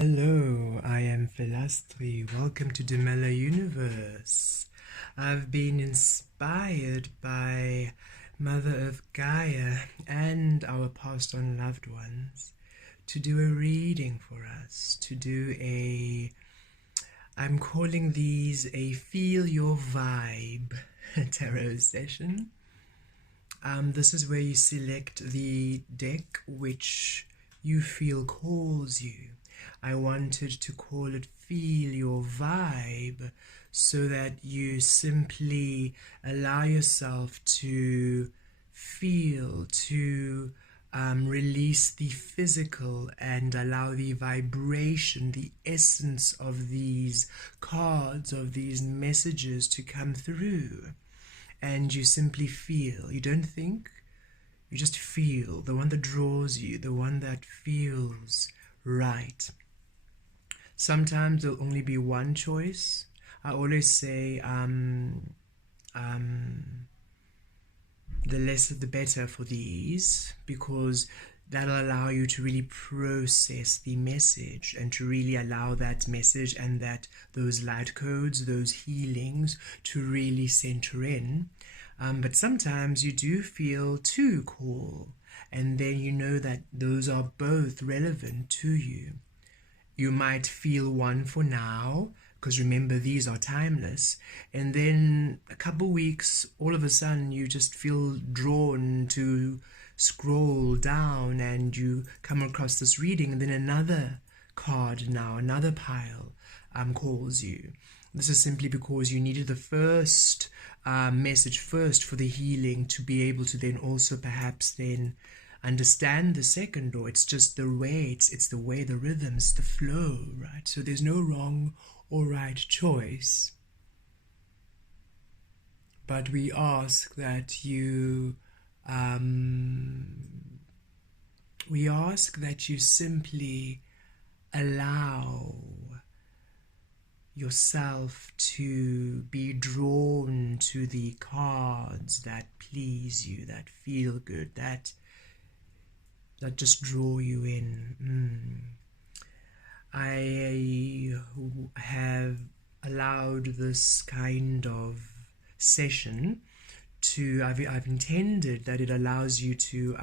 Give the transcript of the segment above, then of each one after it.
Hello, I am Vel'Astri. Welcome to the Mela Universe. I've been inspired by Mother Earth Gaia and our passed on loved ones to do a reading for us, I'm calling these a Feel Your Vibe tarot session. This is where you select the deck which you feel calls you. I wanted to call it Feel Your Vibe so that you simply allow yourself to feel, to release the physical and allow the vibration, the essence of these cards, of these messages to come through. And you simply feel. You don't think, you just feel. The one that draws you, the one that feels right. Sometimes there'll only be one choice. I always say the less the better for these, because that'll allow you to really process the message and to really allow that message and those light codes, those healings to really center in. But sometimes you do feel two call, and then you know that those are both relevant to you. You might feel one for now, because remember, these are timeless. And then a couple weeks, all of a sudden, you just feel drawn to scroll down and you come across this reading, and then another card now, another pile calls you. This is simply because you needed the first message first for the healing to be able to then also perhaps then understand the second, or it's just the way, it's the way, the rhythms, the flow, right? So there's no wrong or right choice. But we ask that you simply allow yourself to be drawn to the cards that please you, that feel good, that just draw you in. I have allowed this kind of session to, I've intended that it allows you to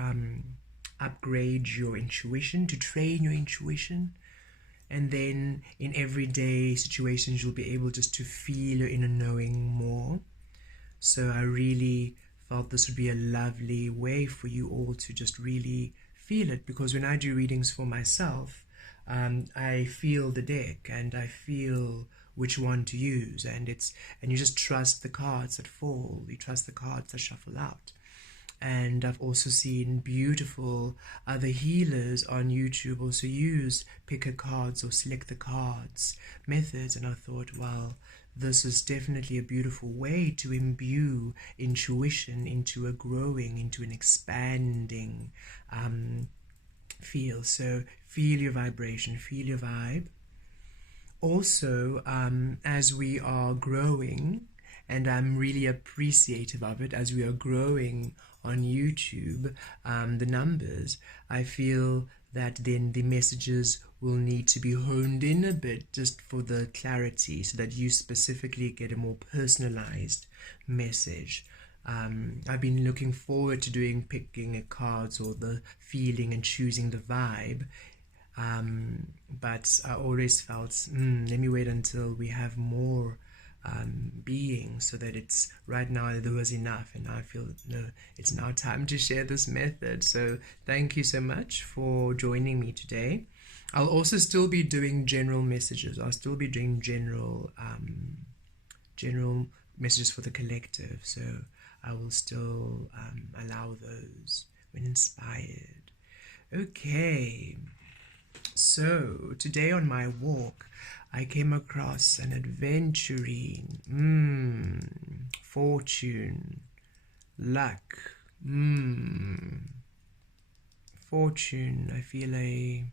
upgrade your intuition, to train your intuition, and then in everyday situations you'll be able just to feel your inner knowing more. So I really felt this would be a lovely way for you all to just really feel it, because when I do readings for myself, I feel the deck and I feel which one to use, and you just trust the cards that fall, you trust the cards that shuffle out. And I've also seen beautiful other healers on YouTube also use pick a cards or select the cards methods, and I thought, well, this is definitely a beautiful way to imbue intuition into a growing, into an expanding feel. So feel your vibration, feel your vibe. Also, as we are growing, and I'm really appreciative of it, as we are growing on YouTube, the numbers, I feel that then the messages will need to be honed in a bit just for the clarity, so that you specifically get a more personalized message. I've been looking forward to picking a cards or the feeling and choosing the vibe, but I always felt, let me wait until we have more being, so that it's right now there was enough, and I feel, no, it's now time to share this method. So thank you so much for joining me today. I'll also still be doing general messages. I'll still be doing general messages for the collective, so I will still allow those when inspired. Okay, so today on my walk I came across an adventuring, fortune, luck, fortune. I feel a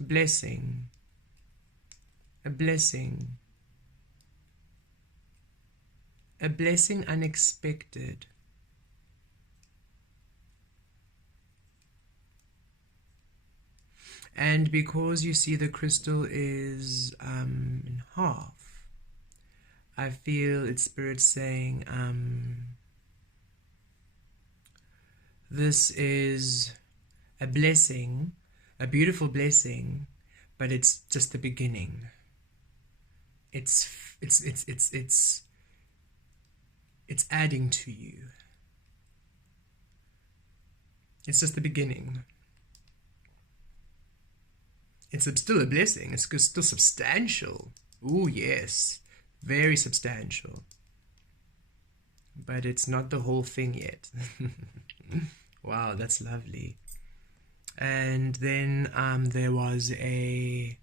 blessing, a blessing unexpected. And because you see the crystal is in half, I feel its spirit saying, this is a blessing, a beautiful blessing, but it's just the beginning. It's adding to you. It's just the beginning. It's still a blessing. It's still substantial. Oh yes, very substantial. But it's not the whole thing yet. Wow, that's lovely. And then there was I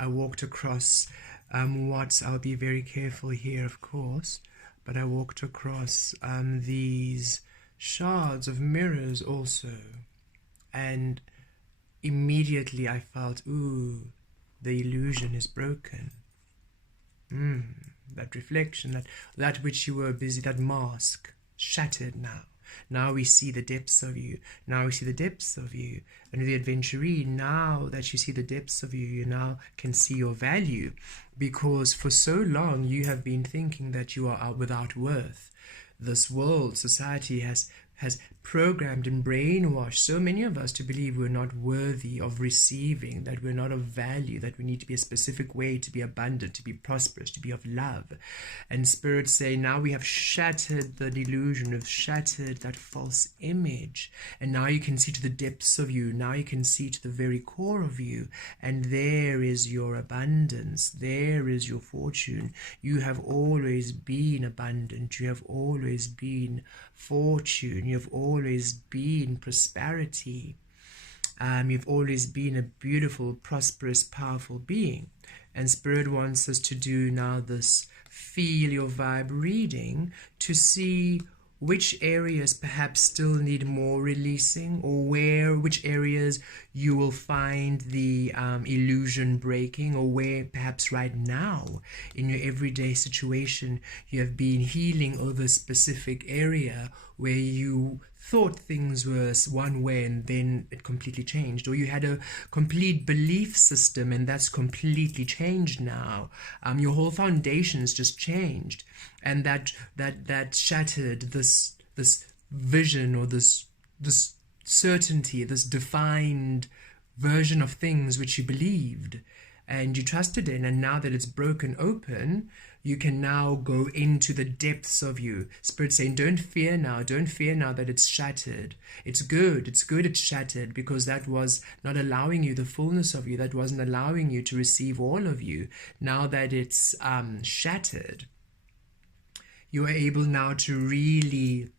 walked across I'll be very careful here, of course, but I walked across these shards of mirrors also, and immediately I felt, ooh, the illusion is broken. That reflection, that which you were busy, that mask, shattered now. Now we see the depths of you. Now we see the depths of you. And the adventuree, now that you see the depths of you, you now can see your value. Because for so long you have been thinking that you are without worth. This world, society has programmed and brainwashed so many of us to believe we're not worthy of receiving, that we're not of value, that we need to be a specific way to be abundant, to be prosperous, to be of love. And spirits say, now we have shattered the delusion, we've shattered that false image, and now you can see to the depths of you, now you can see to the very core of you, and there is your abundance, there is your fortune. You have always been abundant, you have always been fortune, you've always been prosperity, you've always been a beautiful, prosperous, powerful being. And Spirit wants us to do now this feel your vibe reading to see which areas perhaps still need more releasing, or which areas you will find the illusion breaking, or where perhaps right now in your everyday situation you have been healing over a specific area where you thought things were one way and then it completely changed, or you had a complete belief system and that's completely changed now. Your whole foundation's just changed, and that shattered this vision, or this certainty, this defined version of things which you believed and you trusted in, and now that it's broken open, you can now go into the depths of you. Spirit saying, don't fear now that it's shattered. It's good it's shattered, because that was not allowing you the fullness of you, that wasn't allowing you to receive all of you. Now that it's shattered, you are able now to really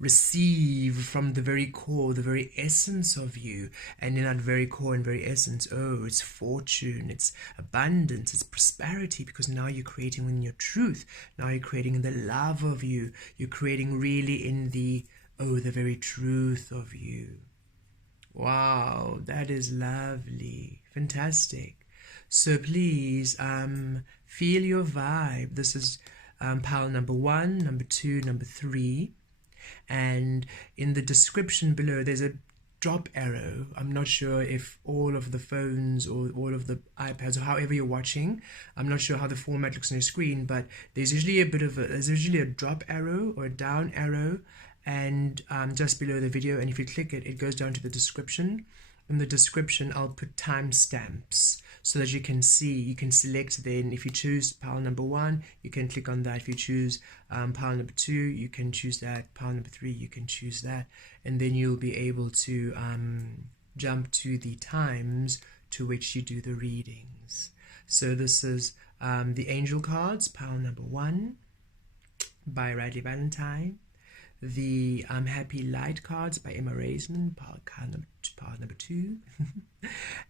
receive from the very core, the very essence of you. And in that very core and very essence, oh, it's fortune, it's abundance, it's prosperity, because now you're creating in your truth. Now you're creating in the love of you. You're creating really in the very truth of you. Wow, that is lovely. Fantastic. So please feel your vibe. This is pile number 1, number 2, number 3, and in the description below there's a drop arrow. I'm not sure if all of the phones or all of the iPads, or however you're watching, I'm not sure how the format looks on your screen, but there's usually a drop arrow or a down arrow, and just below the video, and if you click it, it goes down to the description. In the description I'll put timestamps so that you can see, you can select. Then if you choose pile number 1, you can click on that. If you choose pile number 2, you can choose that. Pile number 3, you can choose that, and then you'll be able to jump to the times to which you do the readings. So this is the Angel Cards, pile number 1 by Radleigh Valentine. The Happy Light Cards by Raysman, pile number 2.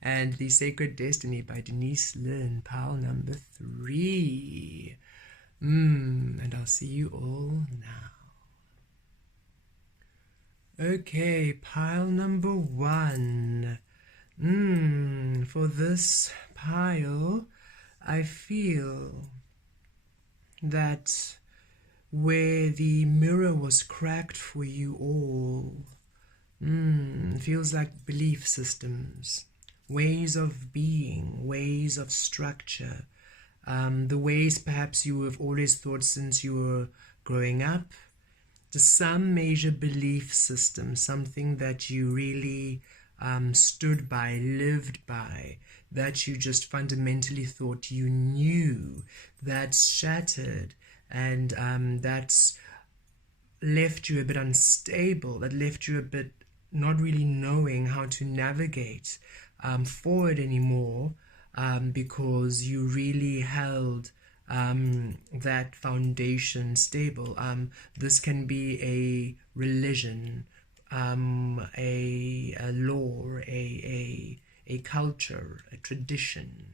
And the Sacred Destiny by Denise, Linn, pile number 3. And I'll see you all now. Okay, pile number 1. For this pile, I feel that where the mirror was cracked for you all, Feels like belief systems, ways of being, ways of structure, the ways perhaps you have always thought since you were growing up, to some major belief system, something that you really stood by, lived by, that you just fundamentally thought you knew, that's shattered, and that's left you a bit unstable, that left you a bit not really knowing how to navigate forward anymore, because you really held that foundation stable. This can be a religion, a law, a culture, a tradition,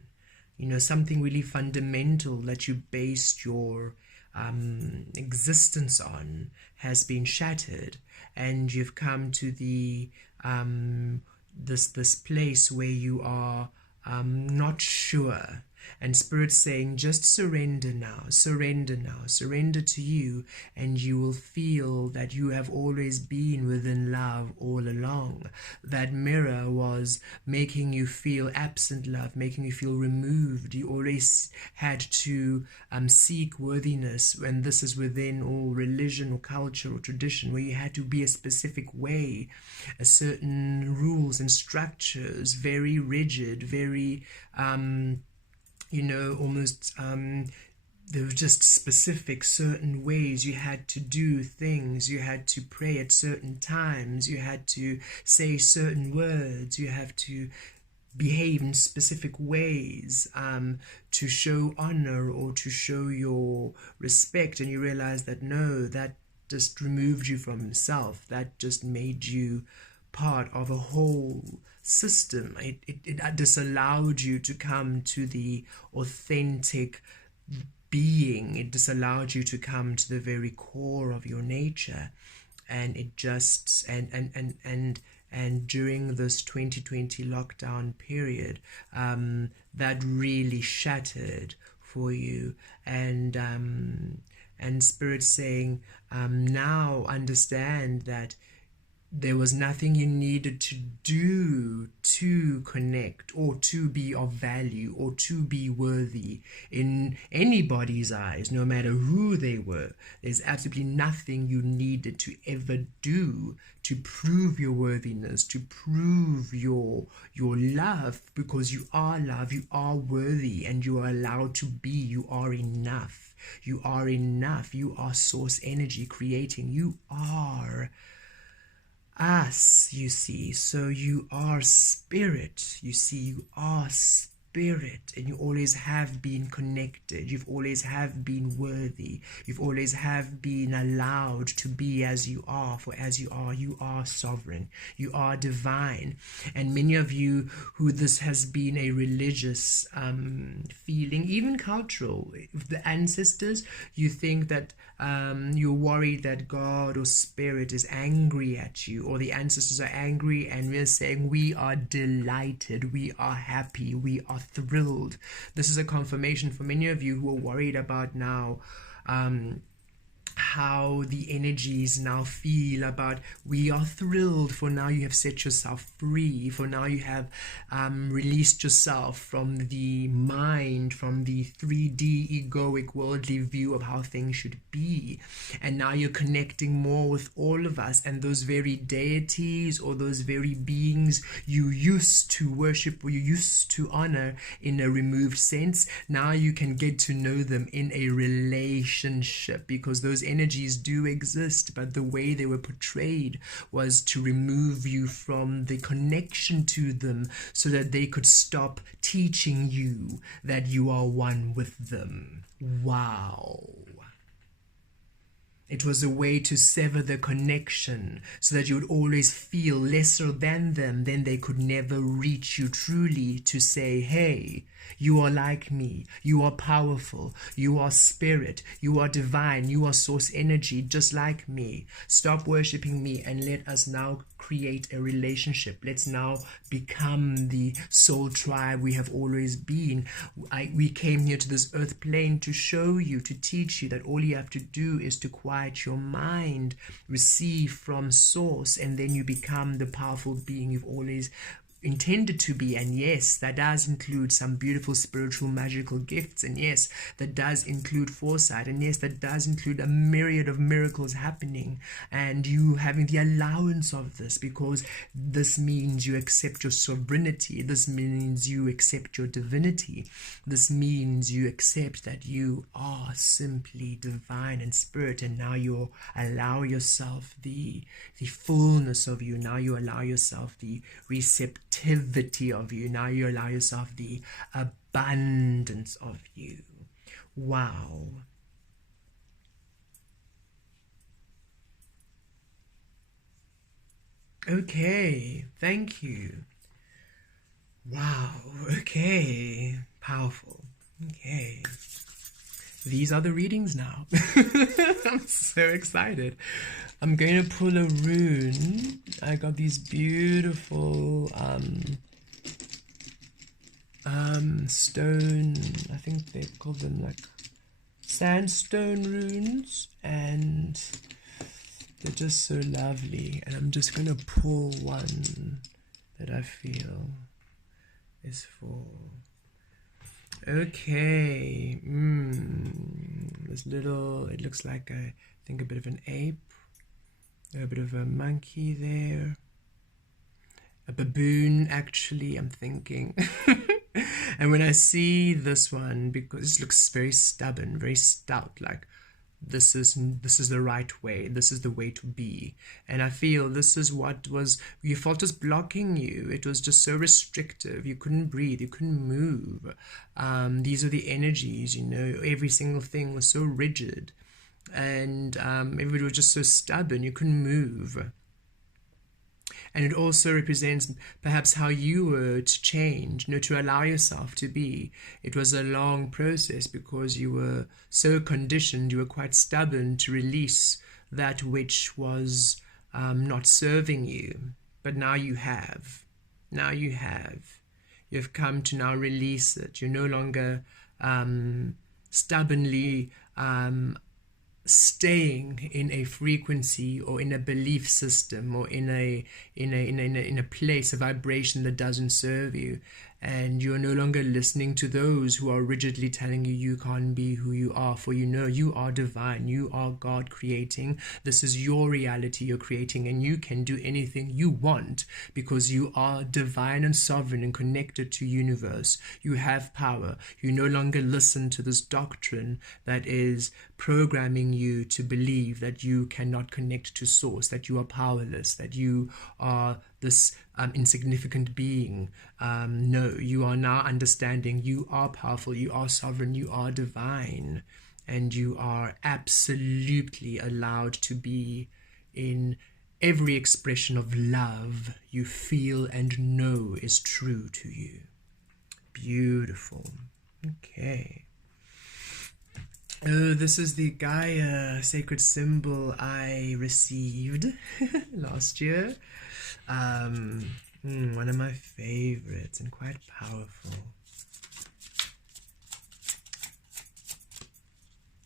something really fundamental that you based your existence on has been shattered, and you've come to the this place where you are not sure, and Spirit's saying, just surrender now, surrender to you, and you will feel that you have always been within love all along. That mirror was making you feel absent love, making you feel removed. You always had to seek worthiness, when this is within all religion or culture or tradition, where you had to be a specific way, a certain rules and structures, very rigid, very almost there were just specific certain ways you had to do things. You had to pray at certain times, you had to say certain words, you have to behave in specific ways to show honor or to show your respect. And you realize that no, that just removed you from self, that just made you part of a whole system. It disallowed you to come to the authentic being. It disallowed you to come to the very core of your nature, and it just and during this 2020 lockdown period, that really shattered for you, and Spirit saying, now understand that there was nothing you needed to do to connect or to be of value or to be worthy in anybody's eyes, no matter who they were. There's absolutely nothing you needed to ever do to prove your worthiness, to prove your love, because you are love, you are worthy, and you are allowed to be. You are enough. You are enough. You are source energy creating. You are us, you see. So you are spirit, you see. You are spirit, and you always have been connected. You've always have been worthy. You've always have been allowed to be as you are, for as you are sovereign, you are divine. And many of you who this has been a religious feeling, even cultural, the ancestors, you think that you're worried that God or Spirit is angry at you, or the ancestors are angry, and we're saying we are delighted, we are happy, we are thrilled. This is a confirmation for many of you who are worried about now how the energies now feel about, we are thrilled, for now you have set yourself free, for now you have released yourself from the mind, from the 3D egoic worldly view of how things should be, and now you're connecting more with all of us, and those very deities or those very beings you used to worship or you used to honor in a removed sense, now you can get to know them in a relationship, because those energies do exist, but the way they were portrayed was to remove you from the connection to them, so that they could stop teaching you that you are one with them. Wow. It was a way to sever the connection, so that you would always feel lesser than them. Then they could never reach you truly to say, hey, you are like me, you are powerful, you are spirit, you are divine, you are source energy, just like me. Stop worshipping me and let us now create a relationship. Let's now become the soul tribe we have always been. We came here to this earth plane to show you, to teach you that all you have to do is to quiet your mind, receive from source, and then you become the powerful being you've always intended to be. And yes, that does include some beautiful spiritual magical gifts, and yes, that does include foresight, and yes, that does include a myriad of miracles happening, and you having the allowance of this, because this means you accept your sovereignty, this means you accept your divinity, this means you accept that you are simply divine and spirit, and now you allow yourself the fullness of you, now you allow yourself the receptivity of you, now you allow yourself the abundance of you. Wow. Okay, thank you. Wow, okay, powerful. Okay, these are the readings now. I'm so excited. I'm going to pull a rune. I got these beautiful stone, I think they call them like sandstone runes, and they're just so lovely. And I'm just going to pull one that I feel is for... Okay, this little, it looks like I think a bit of an ape, a bit of a monkey there, a baboon actually, I'm thinking. And when I see this one, because this looks very stubborn, very stout, like this is the right way, this is the way to be. And I feel this is what was, you felt was blocking you. It was just so restrictive, you couldn't breathe, you couldn't move. These are the energies, you know, every single thing was so rigid, and everybody was just so stubborn, you couldn't move. And it also represents perhaps how you were to change, you know, to allow yourself to be. It was a long process because you were so conditioned, you were quite stubborn to release that which was not serving you. But now you have. Now you have. You've come to now release it. You're no longer stubbornly staying in a frequency or in a belief system or in a place, a vibration that doesn't serve you, and you're no longer listening to those who are rigidly telling you you can't be who you are, for you know you are divine, you are God creating. This is your reality you're creating, and you can do anything you want because you are divine and sovereign and connected to universe. You have power. You no longer listen to this doctrine that is programming you to believe that you cannot connect to source, that you are powerless, that you are this insignificant being. No, you are now understanding you are powerful, you are sovereign, you are divine, and you are absolutely allowed to be in every expression of love you feel and know is true to you. Beautiful. Okay. Oh, this is the Gaia sacred symbol I received last year. One of my favorites and quite powerful.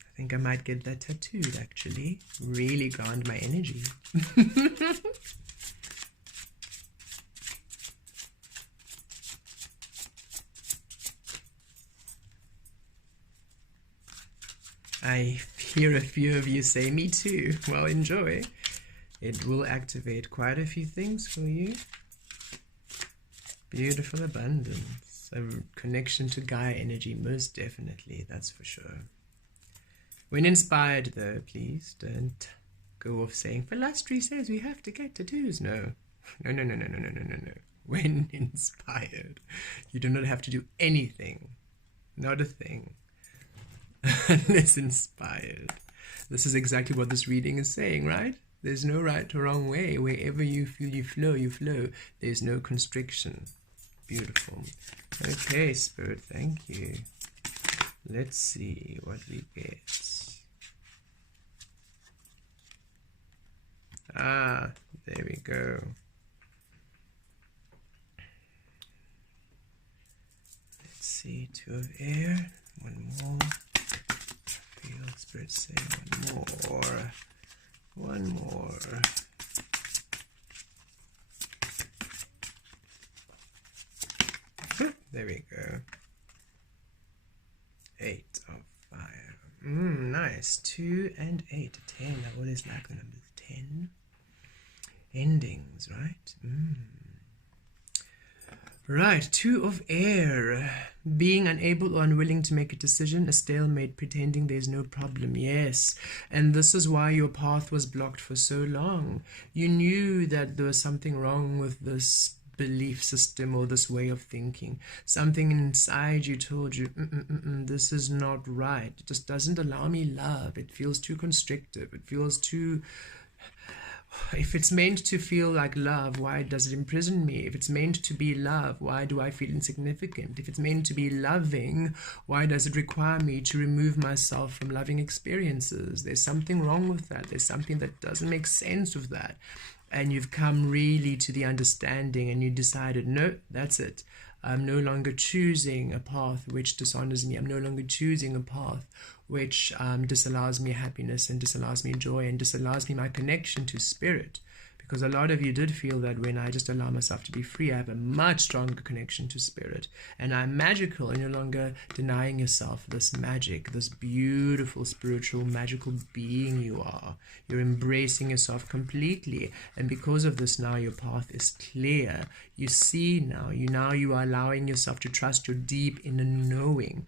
I think I might get that tattooed actually. Really ground my energy. I hear a few of you say, me too. Well, enjoy. It will activate quite a few things for you. Beautiful abundance. A connection to Gaia energy, most definitely, that's for sure. When inspired, though, please don't go off saying, Vel'Astri says we have to get tattoos. No. No. When inspired, you do not have to do anything. Not a thing. Unless inspired. This is exactly what this reading is saying, right? There's no right or wrong way. Wherever you feel you flow, you flow. There's no constriction. Beautiful. Okay, Spirit, thank you. Let's see what we get. There we go. Let's see, 2 of air. 1 more. Feel Spirit say 1 more. 1 more. There we go. 8 of fire. Nice. 2 and 8. 10. I always like the number 10. Endings, right? Right. 2 of air. Being unable or unwilling to make a decision, a stalemate, pretending there's no problem. Yes. And this is why your path was blocked for so long. You knew that there was something wrong with this belief system or this way of thinking. Something inside you told you, this is not right. It just doesn't allow me love. It feels too constrictive. It feels too... If it's meant to feel like love, why does it imprison me? If it's meant to be love, why do I feel insignificant? If it's meant to be loving, why does it require me to remove myself from loving experiences? There's something wrong with that. There's something that doesn't make sense with that. And you've come really to the understanding and you decided, no, that's it. I'm no longer choosing a path which dishonors me. I'm no longer choosing a path which disallows me happiness and disallows me joy and disallows me my connection to spirit. Because a lot of you did feel that when I just allow myself to be free, I have a much stronger connection to spirit. And I'm magical, and you're no longer denying yourself this magic, this beautiful spiritual magical being you are. You're embracing yourself completely. And because of this now, your path is clear. You see now you are allowing yourself to trust your deep inner knowing.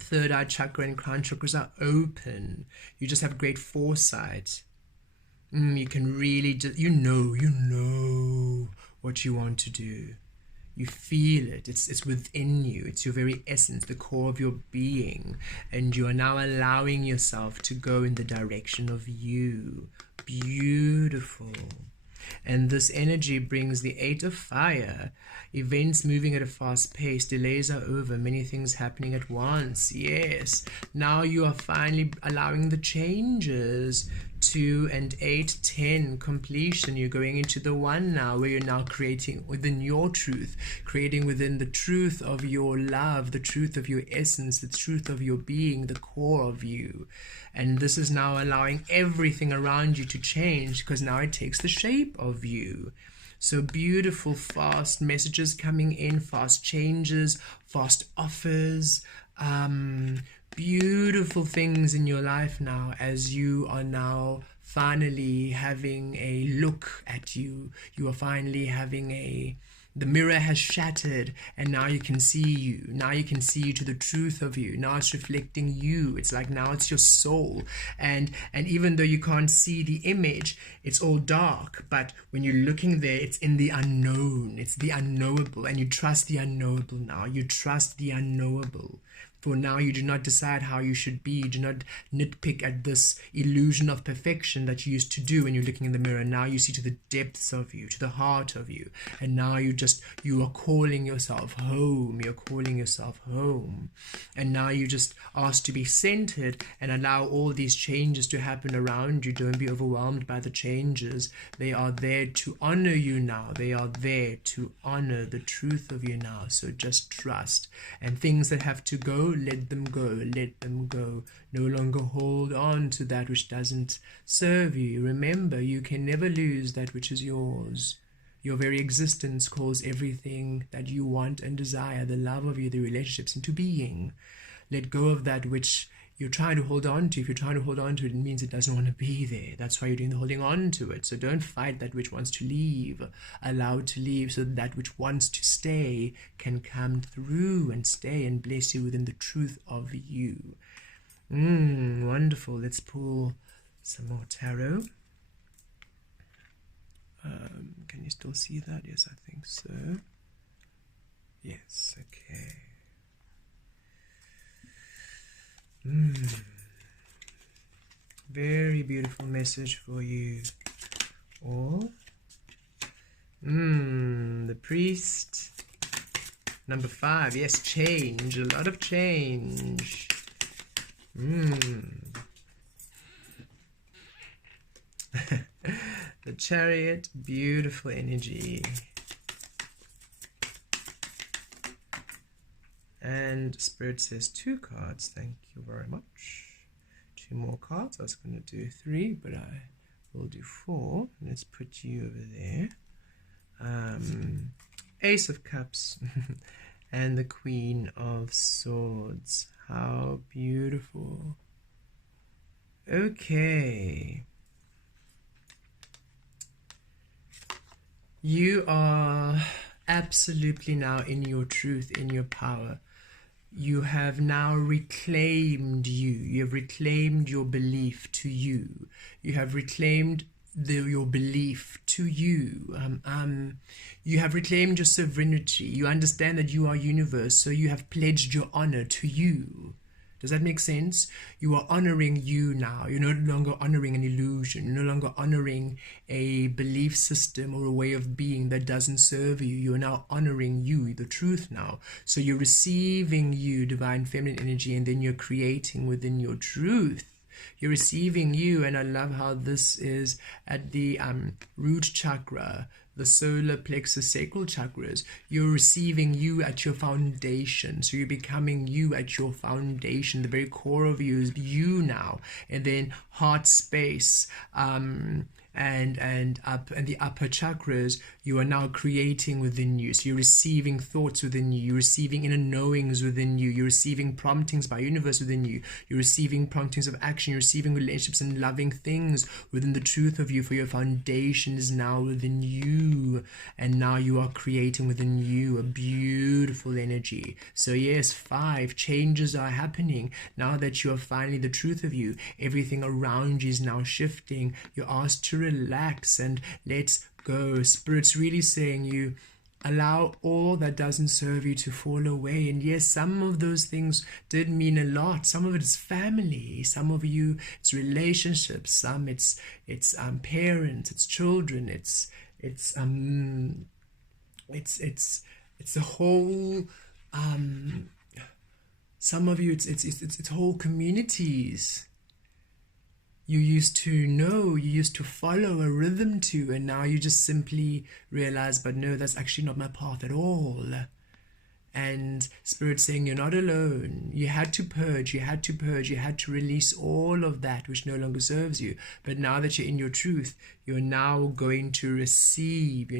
Third eye chakra and crown chakras are open. You just have great foresight. You can really just, you know what you want to do. You feel it. It's within you. It's your very essence, the core of your being. And you are now allowing yourself to go in the direction of you. Beautiful. And this energy brings the 8 of fire. Events moving at a fast pace. Delays are over. Many things happening at once. Yes. Now you are finally allowing the changes. 2 and 8, 10, completion. You're going into the 1 now, where you're now creating within your truth, creating within the truth of your love, the truth of your essence, the truth of your being, the core of you. And this is now allowing everything around you to change, because now it takes the shape of you. So beautiful, fast messages coming in, fast changes, fast offers, beautiful things in your life now, as you are now finally having a look at you. You are finally having the mirror has shattered, and now you can see you. Now you can see you to the truth of you. Now it's reflecting you. It's like now it's your soul. And even though you can't see the image, it's all dark. But when you're looking there, it's in the unknown. It's the unknowable. And you trust the unknowable now. You trust the unknowable. For now you do not decide how you should be. You do not nitpick at this illusion of perfection that you used to do when you're looking in the mirror. Now you see to the depths of you, to the heart of you. And now you are calling yourself home. You're calling yourself home. And now you just ask to be centered and allow all these changes to happen around you. Don't be overwhelmed by the changes. They are there to honor you now. They are there to honor the truth of you now. So just trust. And things that have to go, let them go, let them go. No longer hold on to that which doesn't serve you. Remember, you can never lose that which is yours. Your very existence calls everything that you want and desire, the love of you, the relationships, into being. Let go of that which you're trying to hold on to. If you're trying to hold on to it, it means it doesn't want to be there. That's why you're doing the holding on to it. So don't fight that which wants to leave. Allow it to leave so that which wants to stay can come through and stay and bless you within the truth of you. Wonderful. Let's pull some more tarot. Can you still see that? Yes, I think so. Yes, okay. Very beautiful message for you all. The priest. Number 5. Yes, change. A lot of change. The Chariot, beautiful energy. And Spirit says 2 cards. Thank you very much. 2 more cards. I was going to do 3, but I will do 4. Let's put you over there. Ace of Cups and the Queen of Swords. How beautiful. Okay. You are absolutely now in your truth, in your power. You have now reclaimed you. You have reclaimed your belief to you. You have reclaimed your belief to you. You have reclaimed your sovereignty. You understand that you are universe, so you have pledged your honor to you. Does that make sense? You are honoring you now. You're no longer honoring an illusion. You're no longer honoring a belief system or a way of being that doesn't serve you. You're now honoring you, the truth now. So you're receiving you, divine feminine energy, and then you're creating within your truth. You're receiving you, and I love how this is at the root chakra, the solar plexus, sacral chakras. You're receiving you at your foundation. So you're becoming you at your foundation. The very core of you is you now. And then heart space, and the upper chakras, you are now creating within you. So you're receiving thoughts within you. You're receiving inner knowings within you. You're receiving promptings by universe within you. You're receiving promptings of action. You're receiving relationships and loving things within the truth of you, for your foundation is now within you. And now you are creating within you a beautiful energy. So yes, 5 changes are happening. Now that you are finally the truth of you, everything around you is now shifting. You're asked to relax and let's go. Spirit's really saying you allow all that doesn't serve you to fall away. And yes, some of those things did mean a lot. Some of it is family, some of you it's relationships, some it's parents, it's children, it's the whole some of you it's whole communities. You used to know, you used to follow a rhythm to, and now you just simply realize, but no, that's actually not my path at all. And Spirit saying you're not alone. You had to purge, you had to purge, you had to release all of that which no longer serves you. But now that you're in your truth, you're now going to receive,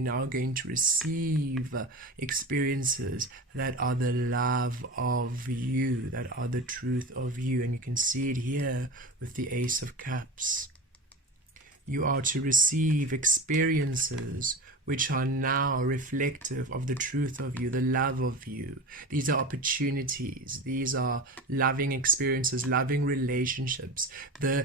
experiences that are the love of you, that are the truth of you. And you can see it here with the Ace of Cups. You are to receive experiences which are now reflective of the truth of you, the love of you. These are opportunities. These are loving experiences, loving relationships. The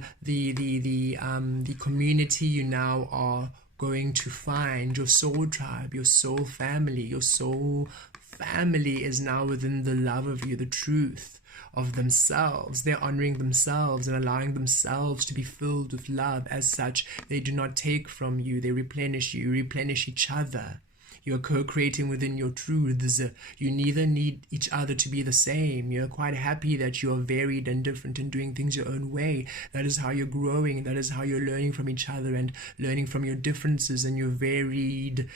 community you now are going to find, your soul tribe, your soul family. Your soul family is now within the love of you, the truth of themselves. They're honoring themselves and allowing themselves to be filled with love. As such, they do not take from you, they replenish you, replenish each other. You're co-creating within your truths. You neither need each other to be the same. You're quite happy that you are varied and different and doing things your own way. That is how you're growing. That is how you're learning from each other and learning from your differences and your varied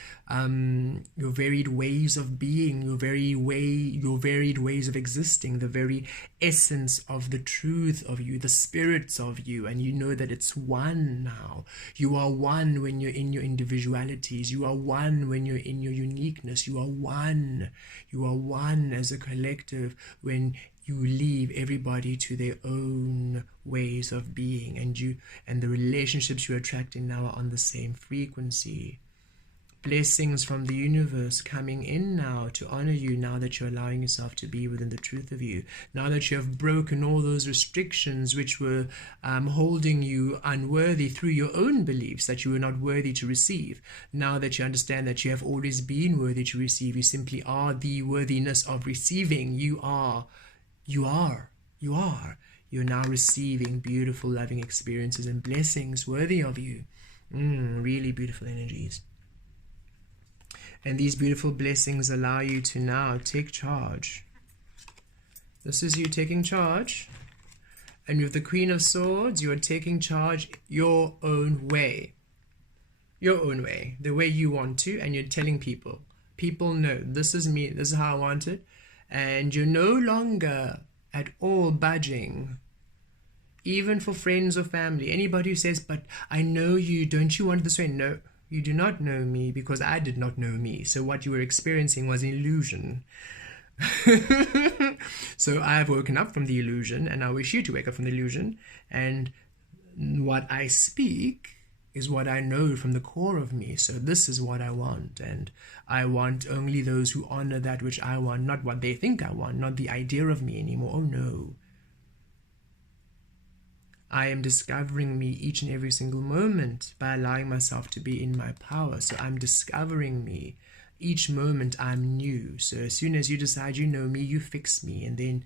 ways of being, your varied ways of existing, the very essence of the truth of you, the spirits of you. And you know that it's one now. You are one when you're in your individualities. You are one when you're in your uniqueness. You are one. You are one as a collective when you leave everybody to their own ways of being, and the relationships you're attracting now are on the same frequency. Blessings from the universe coming in now to honor you, now that you're allowing yourself to be within the truth of you. Now that you have broken all those restrictions which were holding you unworthy through your own beliefs that you were not worthy to receive. Now that you understand that you have always been worthy to receive, you simply are the worthiness of receiving. You are. You're now receiving beautiful, loving experiences and blessings worthy of you. Really beautiful energies. And these beautiful blessings allow you to now take charge. This is you taking charge. And with the Queen of Swords, you are taking charge your own way. your own way, the way you want to, and you're telling people. People know, this is me, this is how I want it, and you're no longer at all budging. Even for friends or family, anybody who says, but I know you, don't you want it this way? No, you do not know me, because I did not know me. So what you were experiencing was an illusion. So I've woken up from the illusion, and I wish you to wake up from the illusion. And what I speak is what I know from the core of me. So this is what I want, and I want only those who honor that which I want, not what they think I want, not the idea of me anymore. Oh no. I am discovering me each and every single moment by allowing myself to be in my power. So I'm discovering me. Each moment I'm new. So as soon as you decide you know me, you fix me, and then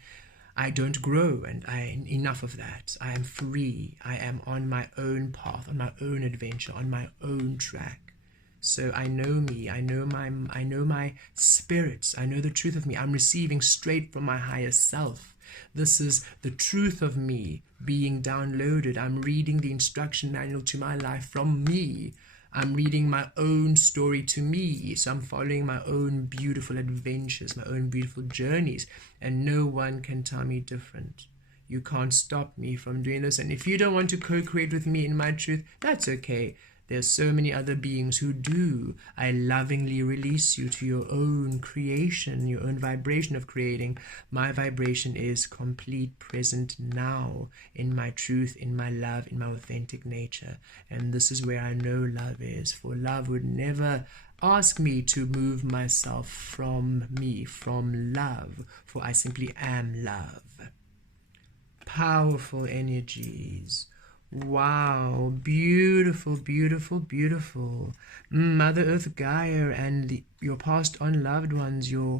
I don't grow, and enough of that. I am free. I am on my own path, on my own adventure, on my own track. So I know me. I know my spirits. I know the truth of me. I'm receiving straight from my higher self. This is the truth of me being downloaded. I'm reading the instruction manual to my life from me. I'm reading my own story to me. So I'm following my own beautiful adventures, my own beautiful journeys. And no one can tell me different. You can't stop me from doing this. And if you don't want to co-create with me in my truth, that's okay. There's so many other beings who do. I lovingly release you to your own creation, your own vibration of creating. My vibration is complete, present now, in my truth, in my love, in my authentic nature. And this is where I know love is. For love would never ask me to move myself from me, from love. For I simply am love. Powerful energies. Wow, beautiful, beautiful, beautiful. Mother Earth Gaia and your passed on loved ones, your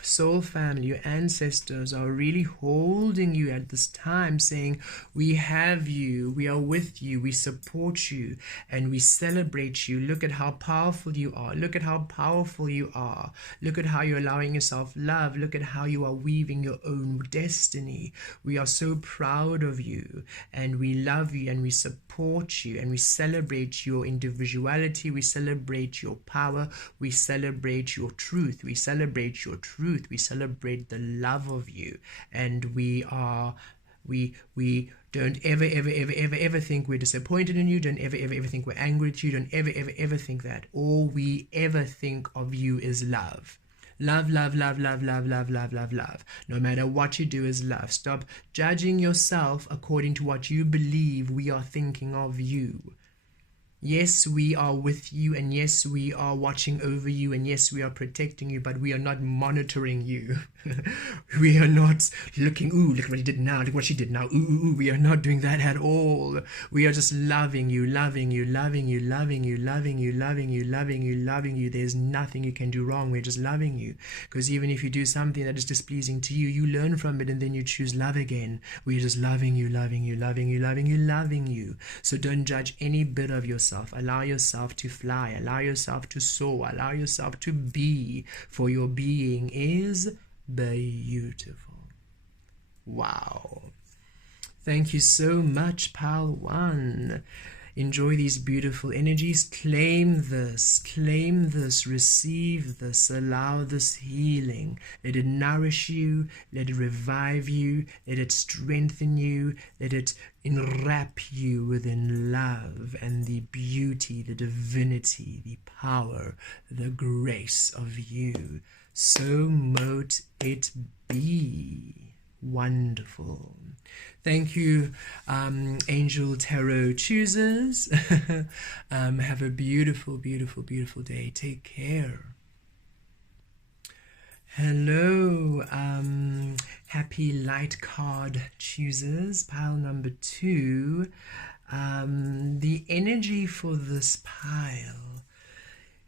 soul family, your ancestors are really holding you at this time, saying, we have you, we are with you, we support you, and we celebrate you. Look at how powerful you are. Look at how powerful you are. Look at how you're allowing yourself love. Look at how you are weaving your own destiny. We are so proud of you, and we love you, and we support you, and we celebrate your individuality. We celebrate your power. We celebrate your truth. We celebrate your truth. We celebrate the love of you, and we don't ever think we're disappointed in you. Don't ever think we're angry at you. Don't ever think that. All we ever think of you is love. Love, love, love, love, love, love, love, love, love. No matter what you do is love. Stop judging yourself according to what you believe we are thinking of you. Yes, we are with you, and yes, we are watching over you, and yes, we are protecting you, but we are not monitoring you. We are not looking, ooh, look what he did now, look what she did now, ooh, we are not doing that at all. We are just loving you, loving you, loving you, loving you, loving you, loving you, loving you, loving you. There's nothing you can do wrong. We're just loving you, because even if you do something that is displeasing to you, you learn from it, and then you choose love again. We're just loving you, loving you, loving you, loving you, loving you. So don't judge any bit of yourself. Allow yourself to fly. Allow yourself to soar. Allow yourself to be, for your being is beautiful. Wow. Thank you so much, Pal One. Enjoy these beautiful energies. Claim this, receive this, allow this healing. Let it nourish you, let it revive you, let it strengthen you, let it enwrap you within love and the beauty, the divinity, the power, the grace of you. So mote it be. Wonderful. Thank you, Angel Tarot choosers. Have a beautiful, beautiful, beautiful day. Take care. Hello, happy light card choosers. Pile number 2. The energy for this pile.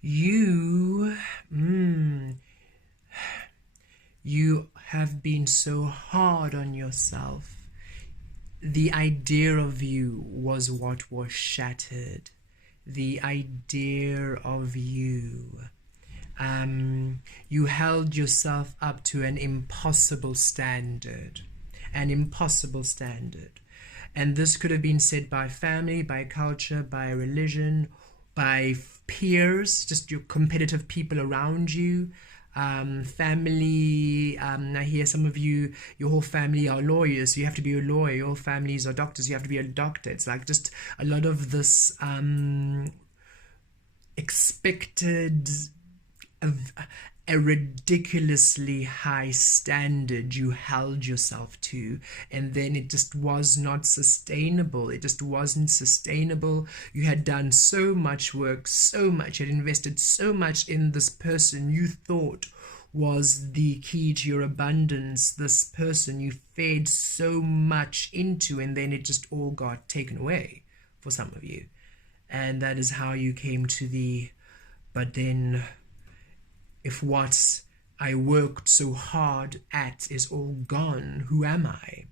You have been so hard on yourself. The idea of you was what was shattered. The idea of you. You held yourself up to an impossible standard. An impossible standard. And this could have been said by family, by culture, by religion, by peers, just your competitive people around you, family. I hear some of you, your whole family are lawyers, so you have to be a lawyer. Your whole families are doctors, you have to be a doctor. It's like just a lot of this expected, a ridiculously high standard you held yourself to, and then it just was not sustainable. It just wasn't sustainable. You had done so much work, so much, you had invested so much in this person you thought was the key to your abundance, this person you fed so much into, and then it just all got taken away for some of you. And that is how you came to the, but then if what I worked so hard at is all gone, who am I?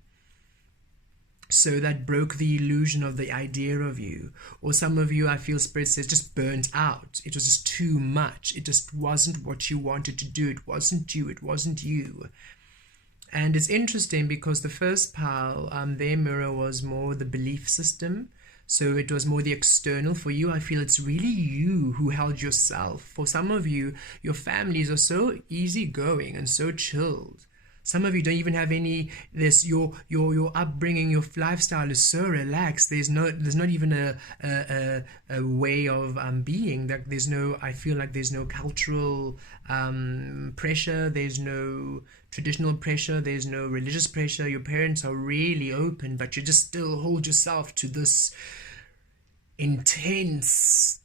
So that broke the illusion of the idea of you. Or some of you, I feel Spirit says, just burnt out. It was just too much. It just wasn't what you wanted to do. It wasn't you. It wasn't you. And it's interesting because the first pile, their mirror was more the belief system. So it was more the external. For you, I feel it's really you who held yourself. For some of you, your families are so easygoing and so chilled. Some of you don't even have any, your upbringing, your lifestyle is so relaxed. There's not even a way of being. That there's no, I feel like there's no cultural pressure, there's no traditional pressure, there's no religious pressure. Your parents are really open, but you just still hold yourself to this intense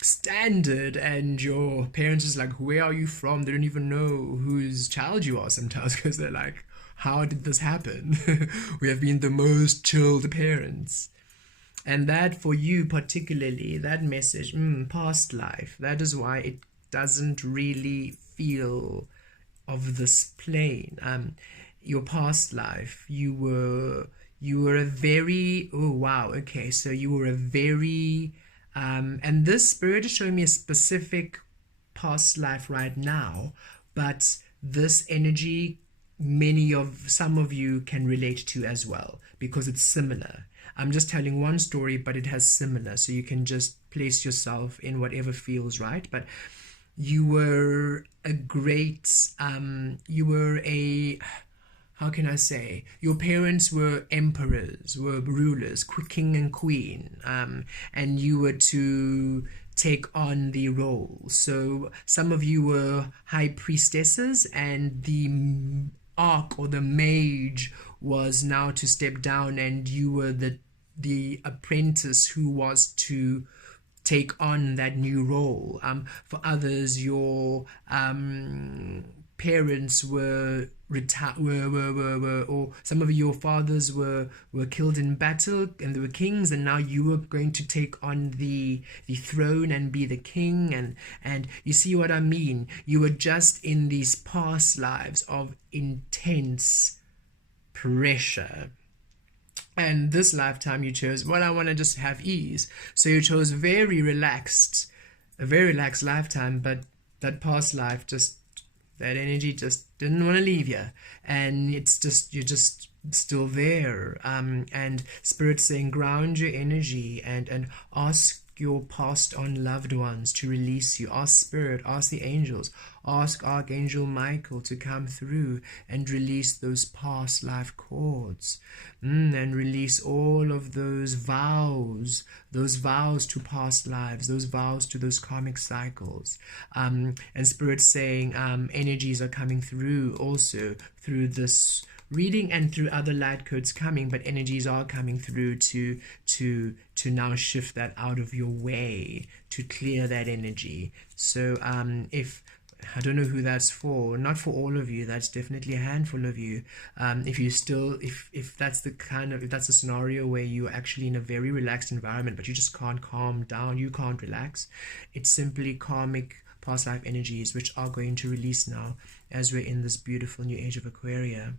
standard, and your parents is like, where are you from? They don't even know whose child you are sometimes, because they're like, how did this happen? We have been the most chilled parents. And that for you particularly, that message, past life, that is why it doesn't really feel of this plane. Your past life, you were a very, oh wow, okay, so you were a very and this Spirit is showing me a specific past life right now, but this energy some of you can relate to as well, because it's similar. I'm just telling one story, but it has similar, so you can just place yourself in whatever feels right. But you were a great, you were a, how can I say, your parents were emperors, were rulers, king and queen, and you were to take on the role. So some of you were high priestesses, and the arc or the mage was now to step down, and you were the apprentice who was to take on that new role. For others, your parents were or some of your fathers were killed in battle and they were kings, and now you were going to take on the throne and be the king, and you see what I mean. You were just in these past lives of intense pressure, and this lifetime you chose, well, I want to just have ease, so you chose a very relaxed lifetime, but that past life, just that energy just didn't want to leave you, and it's just, you're just still there. And Spirit saying, ground your energy and ask your passed on loved ones to release you. Ask Spirit, ask the angels, ask Archangel Michael to come through and release those past life cords, and release all of those vows to past lives, those vows to those karmic cycles. And Spirit saying, energies are coming through also through this reading and through other light codes coming, but energies are coming through to now shift that out of your way, to clear that energy. So if I don't know who that's for, not for all of you, that's definitely a handful of you. If that's the scenario where you're actually in a very relaxed environment, but you just can't calm down, you can't relax, it's simply karmic past life energies which are going to release now as we're in this beautiful new age of Aquaria.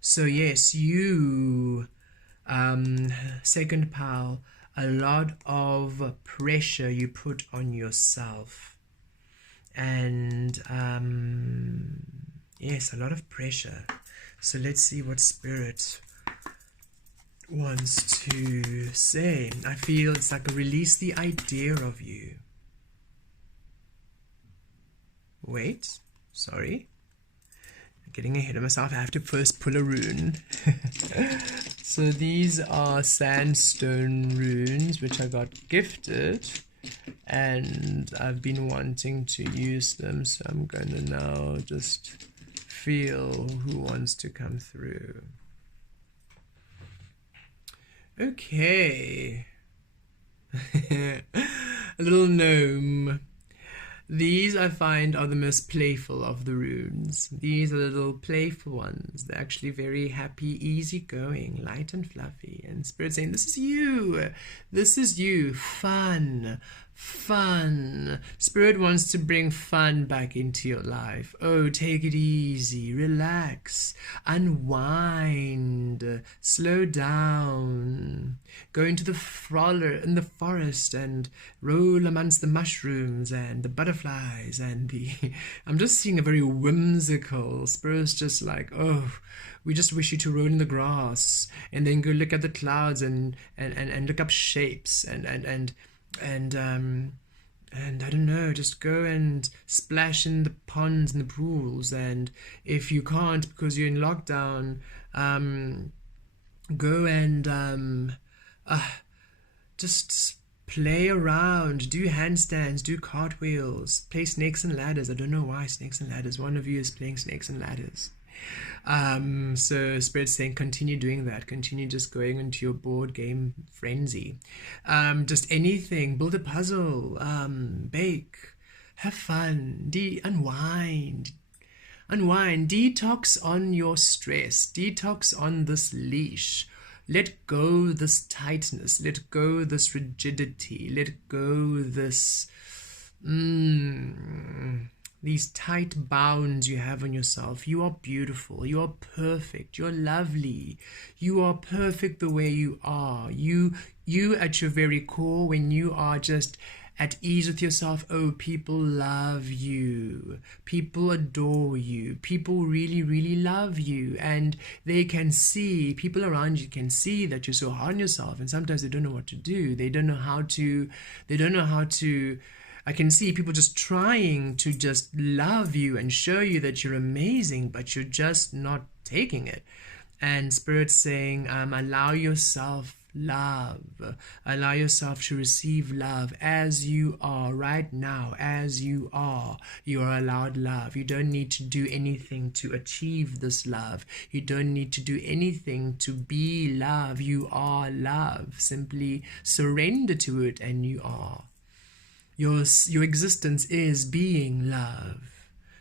So yes, you, second pile, a lot of pressure you put on yourself, and yes, a lot of pressure. So let's see what Spirit wants to say. I feel it's like a release the idea of you. Wait, sorry. I'm getting ahead of myself. I have to first pull a rune. So these are sandstone runes, which I got gifted. And I've been wanting to use them. So I'm going to now just feel who wants to come through. Okay. A little gnome. These I find are the most playful of the runes. These are little playful ones. They're actually very happy, easygoing, light and fluffy. And Spirit saying, this is you. This is you. Fun. Fun. Spirit wants to bring fun back into your life. Oh, take it easy. Relax. Unwind. Slow down. Go into the forest and roll amongst the mushrooms and the butterflies and the... I'm just seeing a very whimsical. Spirit's just like, oh, we just wish you to roll in the grass and then go look at the clouds and look up shapes and I don't know, just go and splash in the ponds and the pools. And if you can't because you're in lockdown, go and just play around, do handstands, do cartwheels, play snakes and ladders. I don't know why snakes and ladders. One of you is playing snakes and ladders. So Spirit's saying continue doing that, continue just going into your board game frenzy. Just anything, build a puzzle, bake, have fun, unwind, detox on your stress, detox on this leash. Let go this tightness, let go this rigidity, let go this these tight bounds you have on yourself. You are beautiful. You are perfect. You're lovely. You are perfect the way you are. You at your very core, when you are just at ease with yourself, oh, people love you. People adore you. People really, really love you. And they can see, people around you can see that you're so hard on yourself. And sometimes they don't know what to do. They don't know how to, I can see people just trying to just love you and show you that you're amazing, but you're just not taking it. And Spirit's saying, allow yourself love. Allow yourself to receive love as you are right now, as you are. You are allowed love. You don't need to do anything to achieve this love. You don't need to do anything to be love. You are love. Simply surrender to it and you are. Your existence is being love.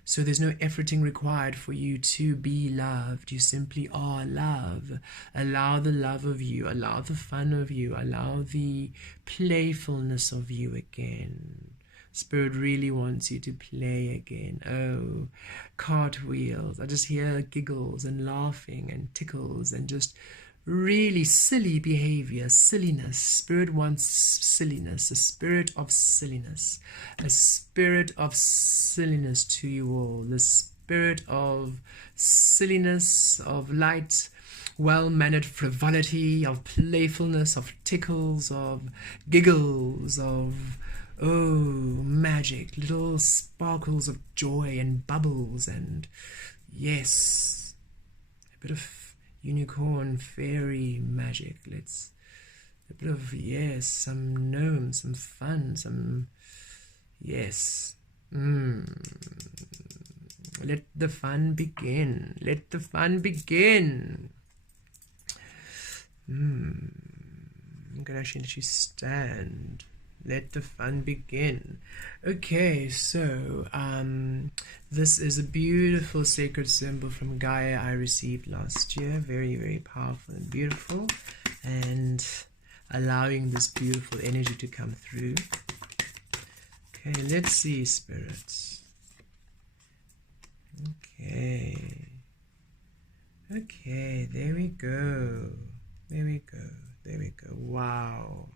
So there's no efforting required for you to be loved. You simply are love. Allow the love of you. Allow the fun of you. Allow the playfulness of you again. Spirit really wants you to play again. Oh, cartwheels. I just hear giggles and laughing and tickles and just really silly behavior, silliness. Spirit wants silliness, a spirit of silliness, a spirit of silliness to you all, the spirit of silliness, of light, well-mannered frivolity, of playfulness, of tickles, of giggles, of, oh, magic, little sparkles of joy and bubbles and, yes, a bit of unicorn fairy magic. Let's a bit of, yes, some gnome, some fun, some, yes. Let the fun begin. Let the fun begin. I'm gonna actually let you stand. Let the fun begin. Okay, so this is a beautiful sacred symbol from Gaia I received last year. Very, very powerful and beautiful. And allowing this beautiful energy to come through. Okay, let's see, spirits. Okay. Okay, there we go. There we go. There we go. Wow.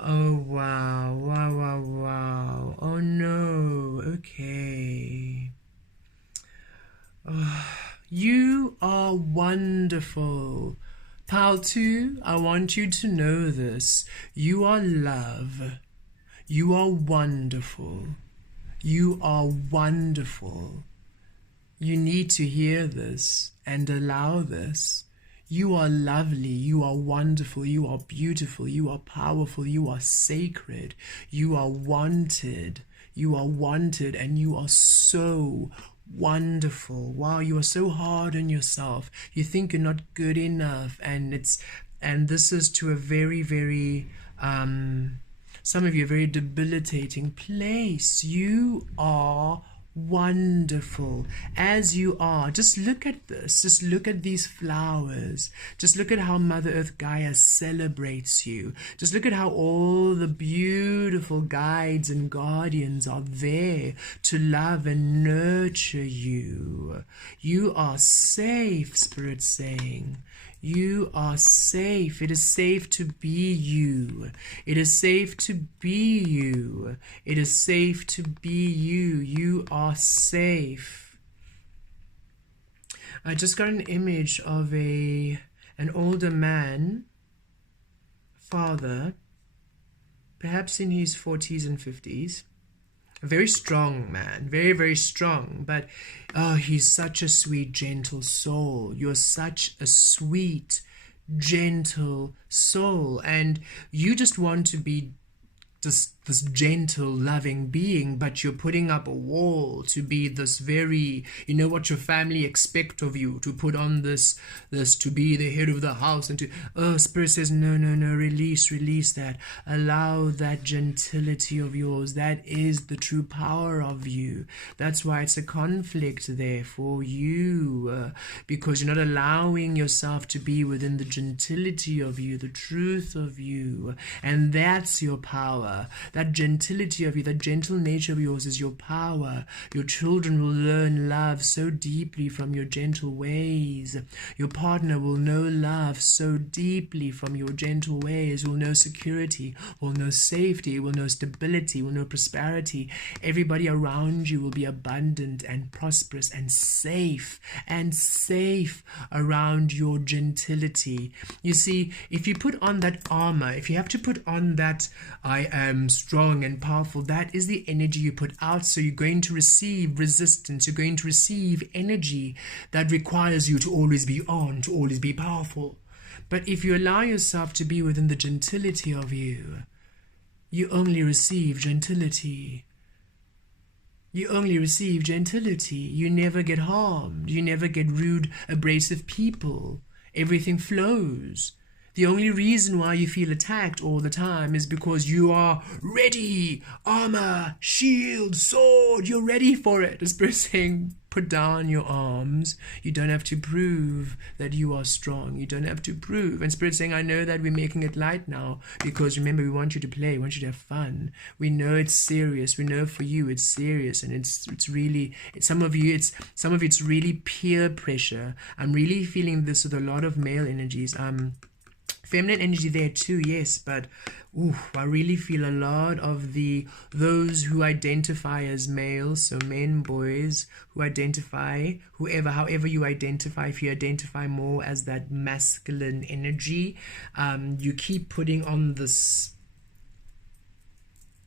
Oh, wow, wow, wow, wow. Oh, no. Okay. Oh, you are wonderful, Pile 2, I want you to know this. You are love. You are wonderful. You are wonderful. You need to hear this and allow this. You are lovely, you are wonderful, you are beautiful, you are powerful, you are sacred, you are wanted, and you are so wonderful. Wow, you are so hard on yourself. You think you're not good enough, and this is to a very, very some of you, a very debilitating place. You are wonderful as you are. Just look at this. Just look at these flowers. Just look at how Mother Earth Gaia celebrates you. Just look at how all the beautiful guides and guardians are there to love and nurture you. You are safe, Spirit's saying. You are safe. It is safe to be you. It is safe to be you. It is safe to be you. You are safe. I just got an image of an older man, father, perhaps in his 40s and 50s. A very strong man, very, very strong, but oh, he's such a sweet, gentle soul. You're such a sweet, gentle soul, and you just want to be this gentle, loving being, but you're putting up a wall to be this very, you know what your family expect of you, to put on this to be the head of the house, and to, Spirit says, no, release that. Allow that gentility of yours. That is the true power of you. That's why it's a conflict there for you, because you're not allowing yourself to be within the gentility of you, the truth of you, and that's your power. That gentility of you, that gentle nature of yours is your power. Your children will learn love so deeply from your gentle ways. Your partner will know love so deeply from your gentle ways, will know security, will know safety, will know stability, will know prosperity. Everybody around you will be abundant and prosperous and safe around your gentility. You see, if you put on that armor, if you have to put on that I am strong and powerful, that is the energy you put out. So you're going to receive resistance. You're going to receive energy that requires you to always be on, to always be powerful. But if you allow yourself to be within the gentility of you, you only receive gentility. You only receive gentility. You never get harmed. You never get rude, abrasive people. Everything flows. The only reason why you feel attacked all the time is because you are ready. Armor, shield, sword, you're ready for it. The Spirit's saying, put down your arms. You don't have to prove that you are strong. You don't have to prove. And Spirit's saying, I know that we're making it light now, because remember, we want you to play. We want you to have fun. We know it's serious. We know for you it's serious, and it's really, some of you it's really peer pressure. I'm really feeling this with a lot of male energies. Feminine energy there too, yes, but I really feel a lot of those who identify as males, so men, boys, who identify, however you identify. If you identify more as that masculine energy, you keep putting on this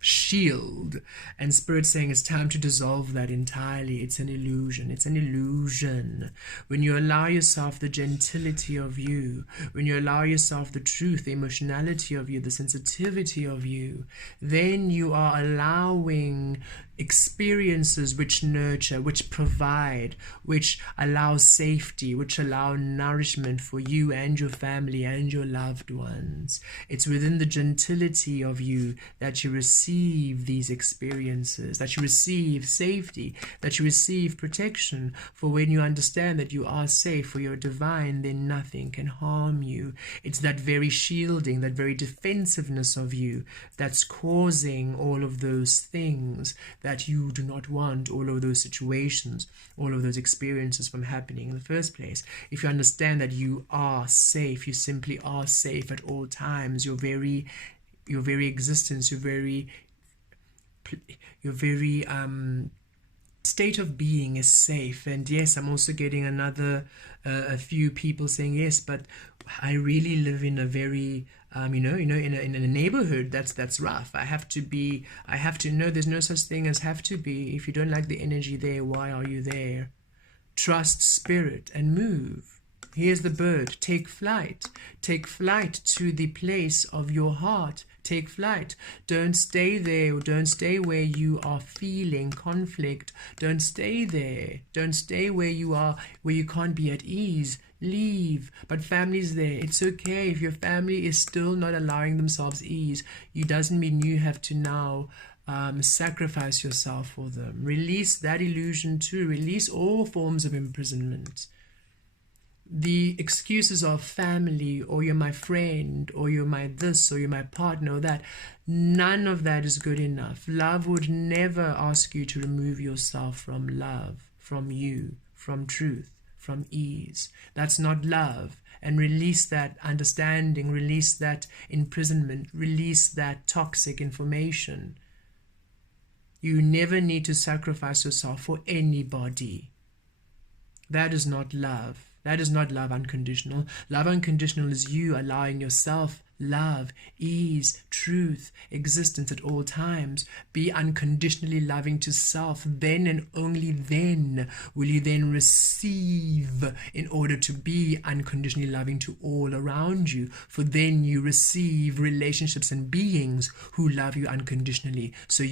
shield, and Spirit saying it's time to dissolve that entirely. It's an illusion. It's an illusion. When you allow yourself the gentility of you, when you allow yourself the truth, the emotionality of you, the sensitivity of you, then you are allowing experiences which nurture, which provide, which allow safety, which allow nourishment for you and your family and your loved ones. It's within the gentility of you that you receive these experiences, that you receive safety, that you receive protection. For when you understand that you are safe, for you're divine, then nothing can harm you. It's that very shielding, that very defensiveness of you that's causing all of those things that you do not want, all of those situations, all of those experiences from happening in the first place. If you understand that you are safe, you simply are safe at all times. Your very existence, your very state of being is safe. And yes, I'm also getting a few people saying, yes, but I really live in a very in a neighborhood that's rough. I have to know there's no such thing as have to be. If you don't like the energy there, why are you there? Trust spirit and move. Here's the bird. Take flight. Take flight to the place of your heart. Take flight. Don't stay there. Don't stay where you are feeling conflict. Don't stay there. Don't stay where you are, where you can't be at ease. Leave. But family's there. It's okay if your family is still not allowing themselves ease. It doesn't mean you have to now sacrifice yourself for them. Release that illusion too. Release all forms of imprisonment. The excuses of family, or you're my friend, or you're my this, or you're my partner, or that, none of that is good enough. Love would never ask you to remove yourself from love, from you, from truth, from ease. That's not love. And release that understanding, release that imprisonment, release that toxic information. You never need to sacrifice yourself for anybody. That is not love. That is not love unconditional. Love unconditional is you allowing yourself love, ease, truth, existence at all times. Be unconditionally loving to self. Then and only then will you then receive in order to be unconditionally loving to all around you. For then you receive relationships and beings who love you unconditionally. So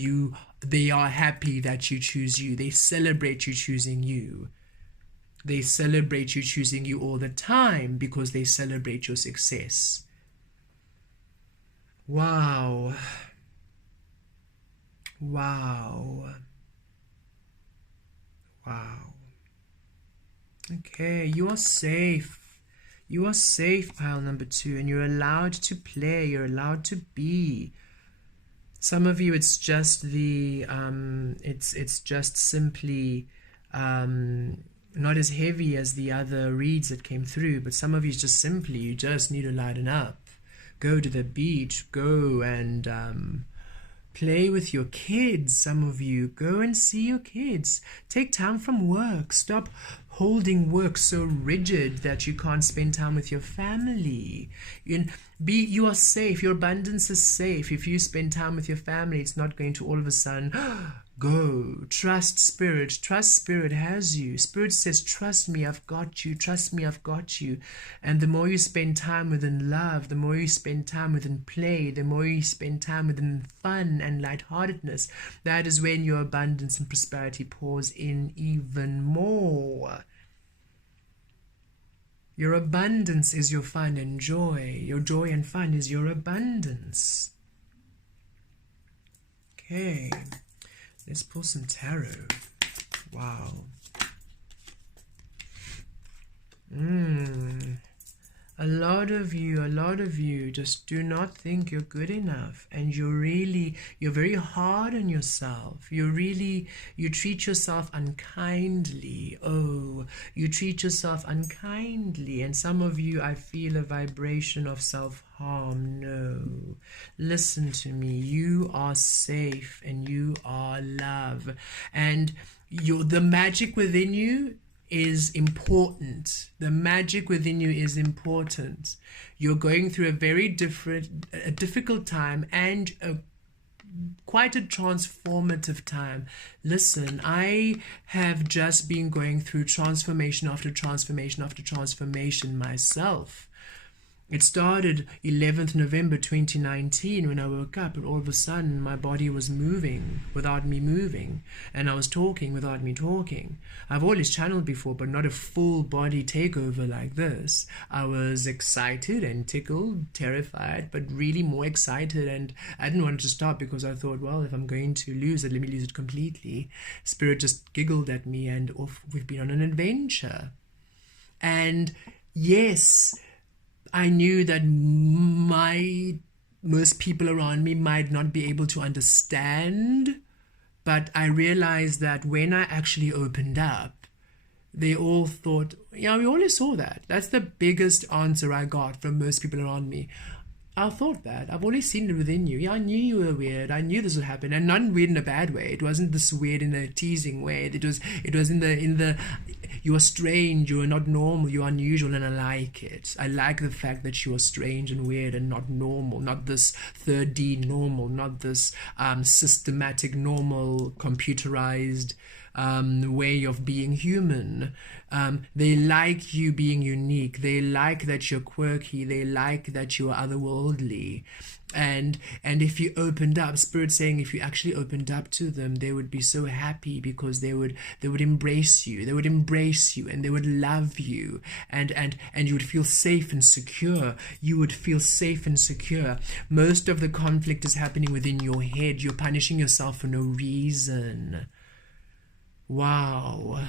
they are happy that you choose you. They celebrate you choosing you. They celebrate you choosing you all the time because they celebrate your success. Wow. Wow. Wow. Okay, you are safe. You are safe, pile number 2, and you're allowed to play. You're allowed to be. Some of you, it's just it's just simply not as heavy as the other reads that came through, but some of you just simply, you just need to lighten up. Go to the beach, go and play with your kids. Some of you, go and see your kids. Take time from work. Stop holding work so rigid that you can't spend time with your family. You are safe. Your abundance is safe. If you spend time with your family, it's not going to all of a sudden go. Trust spirit. Trust spirit has you. Spirit says, trust me, I've got you. Trust me, I've got you. And the more you spend time within love, the more you spend time within play, the more you spend time within fun and lightheartedness, that is when your abundance and prosperity pours in even more. Your abundance is your fun and joy. Your joy and fun is your abundance. Okay. Let's pull some tarot. Wow. A lot of you just do not think you're good enough, and you're very hard on yourself. You treat yourself unkindly. Oh, you treat yourself unkindly. And some of you, I feel a vibration of self-harm. No. Listen to me. You are safe and you are love. And the magic within you is important. The magic within you is important. You're going through a very difficult time and quite a transformative time. Listen, I have just been going through transformation after transformation after transformation myself. It started 11th November 2019 when I woke up, and all of a sudden my body was moving without me moving, and I was talking without me talking. I've always channeled before, but not a full body takeover like this. I was excited and tickled, terrified, but really more excited, and I didn't want it to stop because I thought, well, if I'm going to lose it, let me lose it completely. Spirit just giggled at me, and off we've been on an adventure. And yes, I knew that most people around me might not be able to understand, but I realized that when I actually opened up, they all thought, yeah, we always saw that. That's the biggest answer I got from most people around me. I thought that. I've always seen it within you. Yeah, I knew you were weird. I knew this would happen, and not weird in a bad way. It wasn't this weird in a teasing way. It was in the you are strange, you are not normal, you are unusual, and I like it. I like the fact that you are strange and weird and not normal, not this 3D normal, not this systematic normal computerized way of being human. They like you being unique. They like that you're quirky. They like that you are otherworldly. And if you opened up, Spirit saying if you actually opened up to them, they would be so happy because they would embrace you. They would embrace you and they would love you, and you would feel safe and secure. You would feel safe and secure. Most of the conflict is happening within your head. You're punishing yourself for no reason. Wow.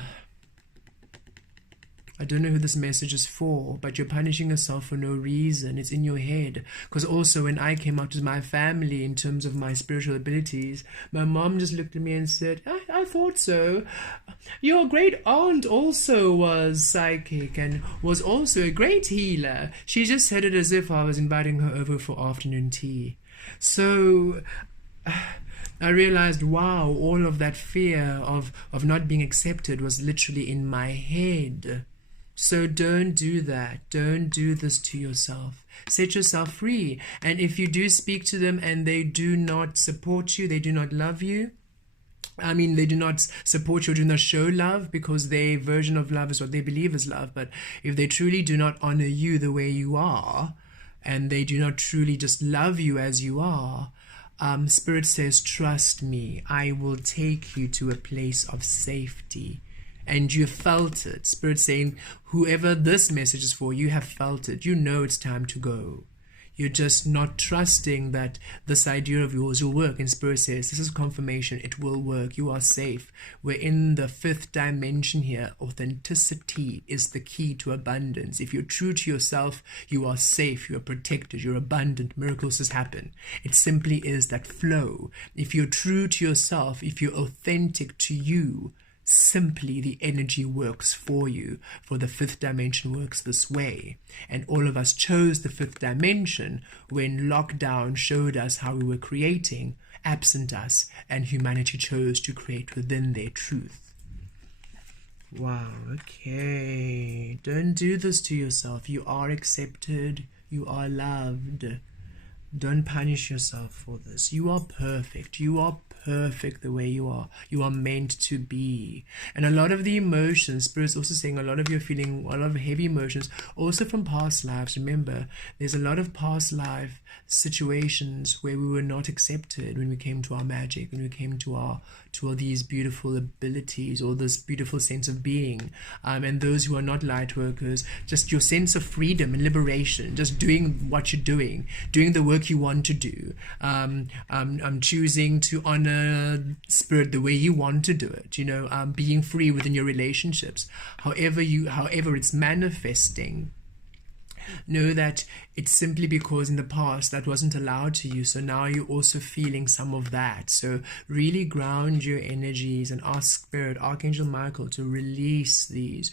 I don't know who this message is for, but you're punishing yourself for no reason. It's in your head. Because also when I came out to my family in terms of my spiritual abilities, my mom just looked at me and said, I thought so. Your great aunt also was psychic and was also a great healer. She just said it as if I was inviting her over for afternoon tea. So I realized, wow, all of that fear of not being accepted was literally in my head. So don't do that. Don't do this to yourself. Set yourself free. And if you do speak to them and they do not support you, they do not love you, they do not support you, do not show love, because their version of love is what they believe is love. But if they truly do not honor you the way you are, and they do not truly just love you as you are, Spirit says, trust me, I will take you to a place of safety. And you felt it. Spirit saying, whoever this message is for, you have felt it. You know it's time to go. You're just not trusting that this idea of yours will work. And Spirit says, this is confirmation. It will work. You are safe. We're in the 5th dimension here. Authenticity is the key to abundance. If you're true to yourself, you are safe. You are protected. You're abundant. Miracles just happen. It simply is that flow. If you're true to yourself, if you're authentic to you, simply the energy works for you. For the 5th dimension works this way. And all of us chose the 5th dimension when lockdown showed us how we were creating absent us, and humanity chose to create within their truth. Wow, okay. Don't do this to yourself. You are accepted. You are loved. Don't punish yourself for this. You are perfect. You are perfect the way you are. You are meant to be. And a lot of the emotions, Spirit's also saying a lot of you're feeling a lot of heavy emotions, also from past lives. Remember, there's a lot of past life situations where we were not accepted when we came to our magic, when we came to all these beautiful abilities, or this beautiful sense of being. And those who are not light workers, just your sense of freedom and liberation, just doing what you're doing the work you want to do. I'm choosing to honor Spirit the way you want to do it, being free within your relationships. However it's manifesting, know that it's simply because in the past that wasn't allowed to you, so now you're also feeling some of that. So really ground your energies and ask Spirit, Archangel Michael, to release these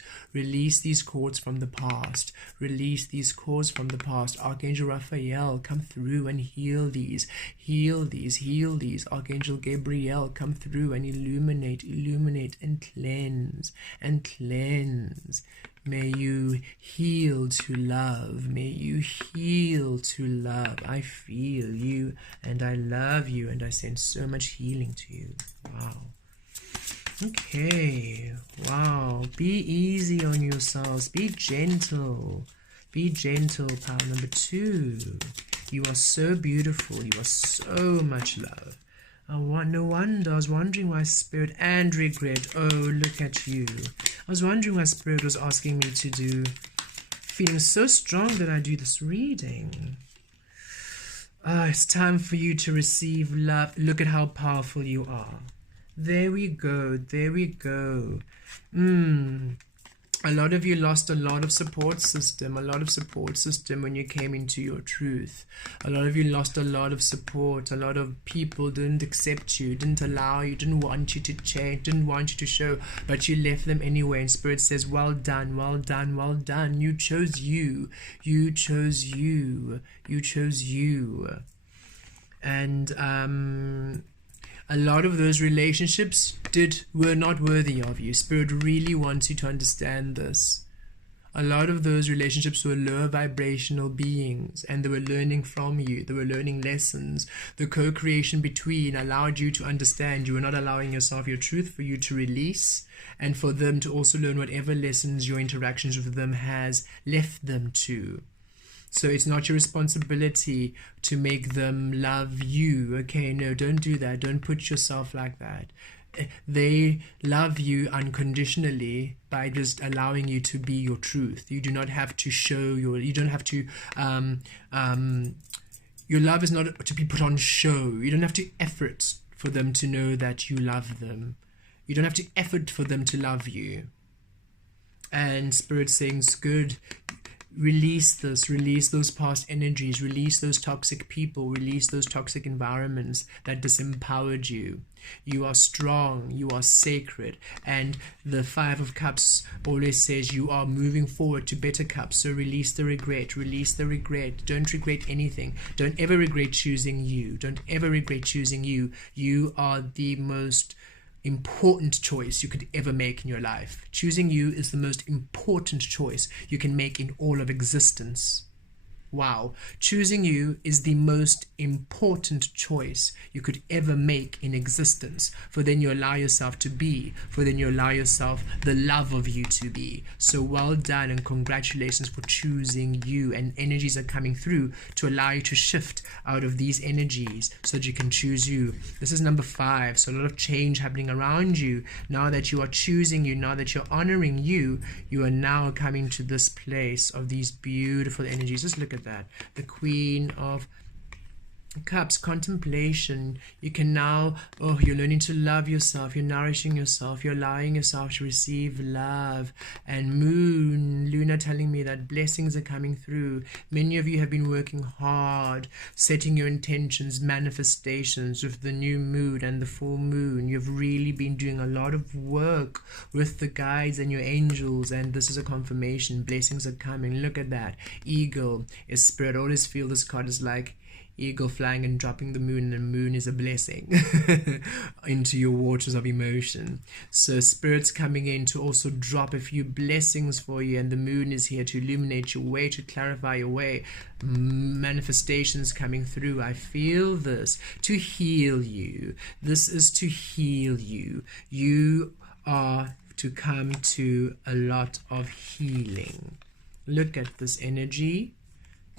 cords from the past, release these cords from the past. Archangel Raphael, come through and heal these. Archangel Gabriel, come through and illuminate and cleanse. May you heal to love. May you heal to love. I feel you and I love you and I send so much healing to you. Wow. Okay. Wow. Be easy on yourselves. Be gentle. Be gentle. Power number 2. You are so beautiful. You are so much love. No wonder. I was wondering why Spirit and regret. Oh, look at you. I was wondering why Spirit was asking me to do, feeling so strong that I do this reading. It's time for you to receive love. Look at how powerful you are. There we go. A lot of you lost a lot of support system when you came into your truth. A lot of you lost a lot of support. A lot of people didn't accept you, didn't allow you, didn't want you to change, didn't want you to show, but you left them anyway. And Spirit says, well done, well done, well done. You chose you. You chose you. You chose you. And a lot of those relationships were not worthy of you. Spirit really wants you to understand this. A lot of those relationships were lower vibrational beings, and they were learning from you. They were learning lessons. The co-creation between allowed you to understand you were not allowing yourself your truth for you to release, and for them to also learn whatever lessons your interactions with them has left them to. So it's not your responsibility to make them love you. Okay, no, don't do that. Don't put yourself like that. They love you unconditionally by just allowing you to be your truth. You do not have to show you don't have to, your love is not to be put on show. You don't have to effort for them to know that you love them. You don't have to effort for them to love you. And Spirit saying, good. Release this, release those past energies, release those toxic people, release those toxic environments that disempowered you. You are strong, you are sacred, and the Five of Cups always says you are moving forward to better cups. So release the regret, release the regret. Don't regret anything. Don't ever regret choosing you. Don't ever regret choosing you. You are the most important choice you could ever make in your life. Choosing you is the most important choice you can make in all of existence. Wow. Choosing you is the most important choice you could ever make in existence. For then you allow yourself to be. For then you allow yourself the love of you to be. So well done and congratulations for choosing you. And energies are coming through to allow you to shift out of these energies so that you can choose you. This is number 5. So a lot of change happening around you. Now that you are choosing you, now that you're honoring you, you are now coming to this place of these beautiful energies. Just look at that. The Queen of Cups, contemplation. You can now, you're learning to love yourself, you're nourishing yourself, you're allowing yourself to receive love. And Luna telling me that blessings are coming through. Many of you have been working hard, setting your intentions, manifestations with the new moon and the full moon. You've really been doing a lot of work with the guides and your angels, and this is a confirmation. Blessings are coming. Look at that. Eagle is Spirit. I always feel this card is like eagle flying and dropping the moon, and the moon is a blessing into your waters of emotion. So Spirit's coming in to also drop a few blessings for you, and the moon is here to illuminate your way, to clarify your way. Manifestations coming through. I feel this to heal you. This is to heal you. You are to come to a lot of healing. Look at this energy.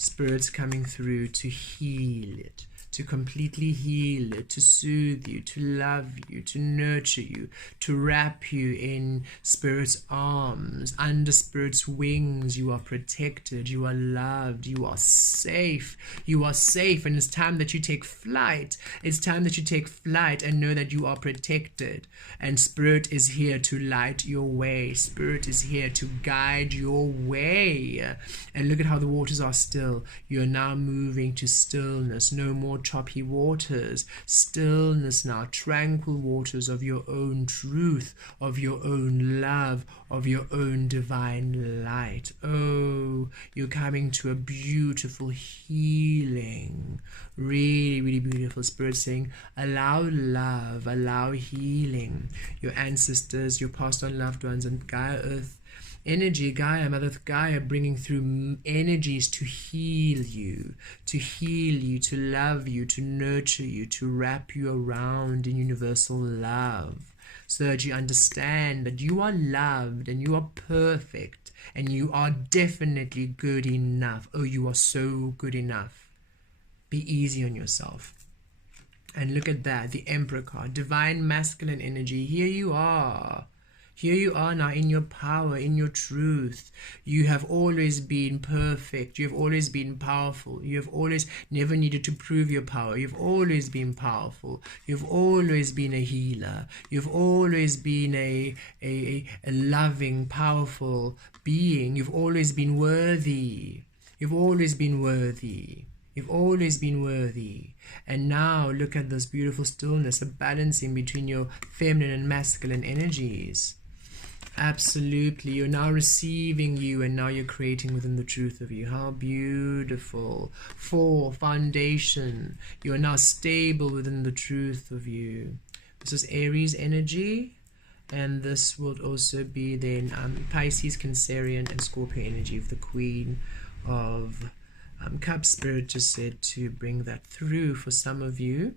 Spirit's coming through to heal it, to completely heal it, to soothe you, to love you, to nurture you, to wrap you in Spirit's arms, under Spirit's wings. You are protected, you are loved, you are safe, and it's time that you take flight. It's time that you take flight and know that you are protected. And Spirit is here to light your way. Spirit is here to guide your way. And look at how the waters are still. You're now moving to stillness. No more choppy waters. Stillness now. Tranquil waters of your own truth, of your own love, of your own divine light. Oh, you're coming to a beautiful healing. Really, really beautiful. Spirit saying, allow love, allow healing. Your ancestors, your past on loved ones, and Gaia Earth energy, Gaia, Mother Gaia, bringing through energies to heal you, to love you, to nurture you, to wrap you around in universal love, so that you understand that you are loved and you are perfect and you are definitely good enough. Oh, you are so good enough. Be easy on yourself. And look at that, the Emperor card, divine masculine energy. Here you are. Here you are now in your power, in your truth. You have always been perfect. You have always been powerful. You have always never needed to prove your power. You've always been powerful. You've always been a healer. You've always been a loving, powerful being. You've always been worthy. You've always been worthy. You've always been worthy. And now look at this beautiful stillness, a balancing between your feminine and masculine energies. Absolutely. You're now receiving you, and now you're creating within the truth of you. How beautiful. 4, foundation. You are now stable within the truth of you. This is Aries energy, and this will also be then Pisces, Cancerian, and Scorpio energy of the Queen of Cups. Spirit just said to bring that through for some of you.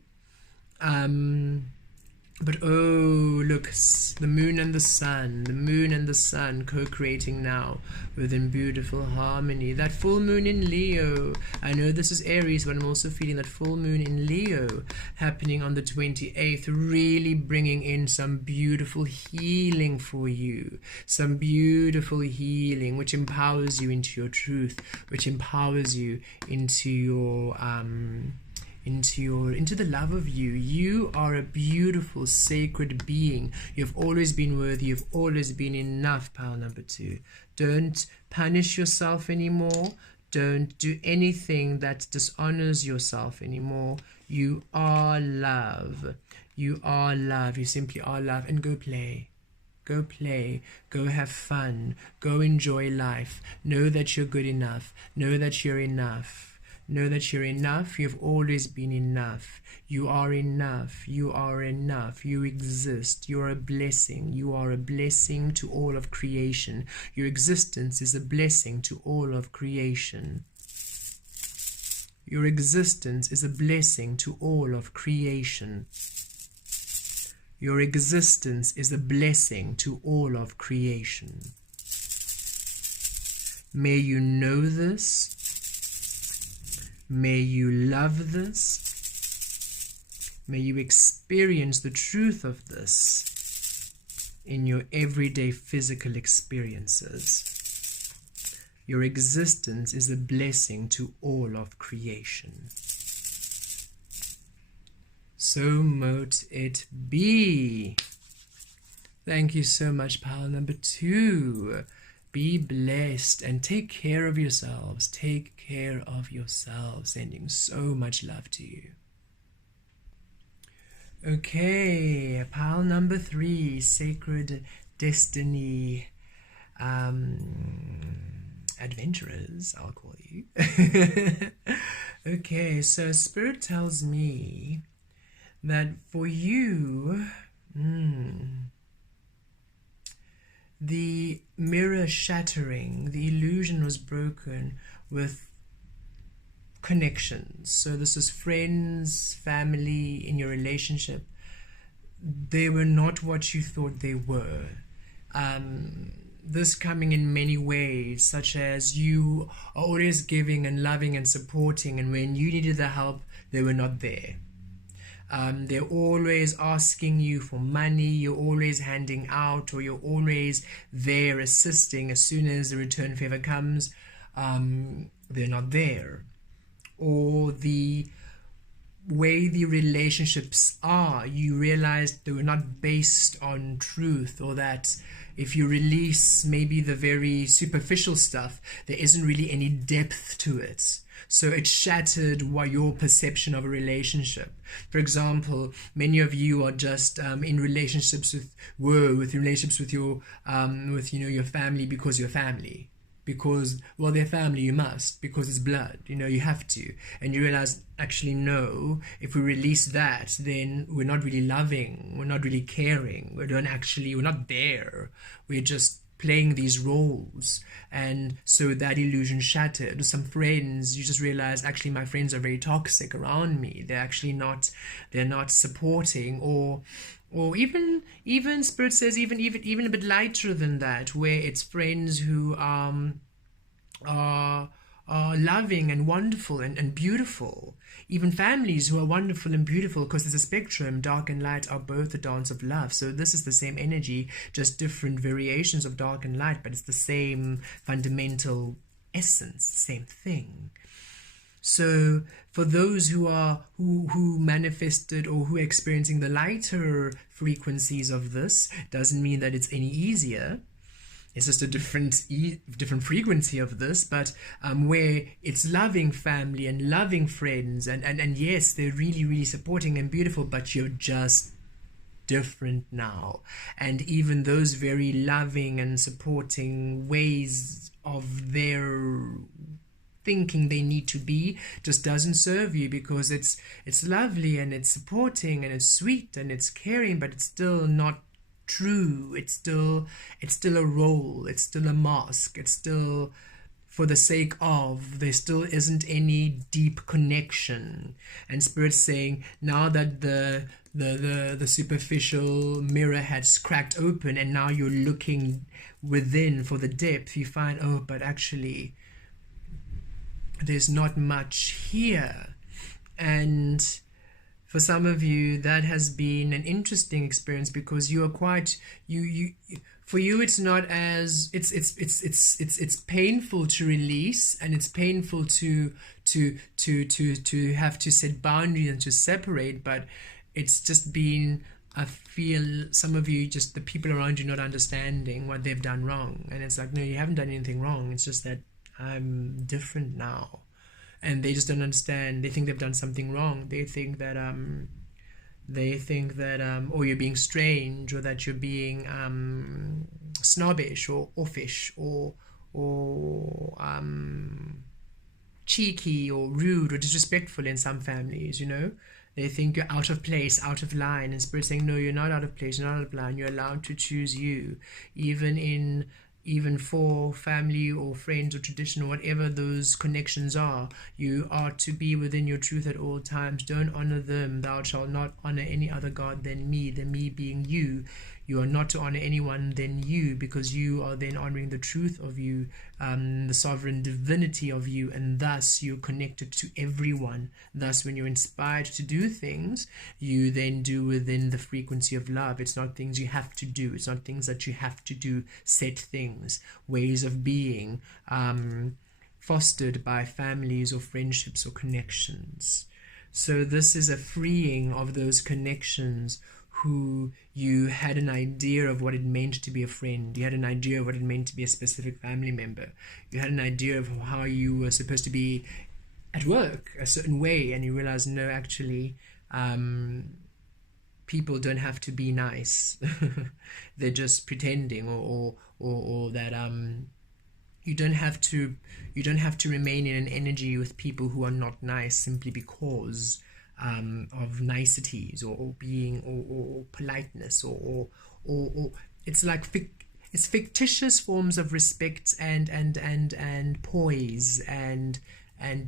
But oh, look, the moon and the sun co-creating now within beautiful harmony. That full moon in Leo, I know this is Aries, but I'm also feeling that full moon in Leo happening on the 28th, really bringing in some beautiful healing for you. Some beautiful healing, which empowers you into your truth, which empowers you into your into the love of you. You are a beautiful, sacred being. You've always been worthy. You've always been enough. Pile number 2. Don't punish yourself anymore. Don't do anything that dishonors yourself anymore. You are love. You are love. You simply are love. And go play. Go play. Go have fun. Go enjoy life. Know that you're good enough. Know that you're enough. Know that you're enough. You've always been enough. You are enough. You are enough. You exist. You are a blessing. You are a blessing to all of creation. Your existence is a blessing to all of creation. Your existence is a blessing to all of creation. Your existence is a blessing to all of creation. May you know this. May you love this. May you experience the truth of this in your everyday physical experiences. Your existence is a blessing to all of creation. So mote it be. Thank you so much, pile number 2. Be blessed and take care of yourselves. Take care of yourselves. Sending so much love to you. Okay, pile number 3, Sacred Destiny Adventurers, I'll call you. Okay, so Spirit tells me that for you, the mirror shattering, the illusion was broken with connections. So this is friends, family, in your relationship. They were not what you thought they were. This coming in many ways, such as you are always giving and loving and supporting, and when you needed the help, they were not there. They're always asking you for money, you're always handing out, or you're always there assisting. As soon as the return favor comes, they're not there. Or the way the relationships are, you realize they were not based on truth, or that if you release maybe the very superficial stuff, there isn't really any depth to it. So it shattered your perception of a relationship. For example, many of you are just in relationships with your your family because you're family. Because, well, they're family, you must, because it's blood, you have to. And you realize, actually, no, if we release that, then we're not really loving, we're not really caring, we're not there. We're just playing these roles. And so that illusion shattered. Some friends, you just realize, actually, my friends are very toxic around me. They're not supporting, or even Spirit says even a bit lighter than that, where it's friends who are are loving and wonderful and beautiful. Even families who are wonderful and beautiful, because there's a spectrum, dark and light are both the dance of love. So this is the same energy, just different variations of dark and light, but it's the same fundamental essence, same thing. So for those who manifested or who are experiencing the lighter frequencies of this, doesn't mean that it's any easier. It's just a different frequency of this, but where it's loving family and loving friends, and yes, they're really, really supporting and beautiful, but you're just different now. And even those very loving and supporting ways of their thinking they need to be just doesn't serve you, because it's lovely and it's supporting and it's sweet and it's caring, but it's still not true. It's still a role, it's still a mask, it's still for the sake of, there still isn't any deep connection. And Spirit's saying, now that the superficial mirror has cracked open and now you're looking within for the depth, you find, oh, but actually there's not much here. And for some of you, that has been an interesting experience, because you are quite, for you, it's not as, it's painful to release, and it's painful to have to set boundaries and to separate, but it's just been, I feel some of you, just the people around you not understanding what they've done wrong. And it's like, no, you haven't done anything wrong. It's just that I'm different now. And they just don't understand. They think they've done something wrong. They think that or you're being strange, or that you're being snobbish or offish or cheeky or rude or disrespectful in some families, you know. They think you're out of place, out of line, and Spirit's saying, no, you're not out of place, you're not out of line. You're allowed to choose you, even for family or friends or tradition or whatever those connections are. You are to be within your truth at all times. Don't honor them. Thou shalt not honor any other God than me, the me being you. You are not to honor anyone than you, because you are then honoring the truth of you, the sovereign divinity of you, and thus you're connected to everyone. Thus, when you're inspired to do things, you then do within the frequency of love. It's not things you have to do. It's not things that you have to do, set things, ways of being, fostered by families or friendships or connections. So this is a freeing of those connections who you had an idea of what it meant to be a friend. You had an idea of what it meant to be a specific family member. You had an idea of how you were supposed to be at work a certain way, and you realized, no, actually, people don't have to be nice. They're just pretending, or that you don't have to remain in an energy with people who are not nice simply because of niceties or being or politeness or it's like it's fictitious forms of respect and poise and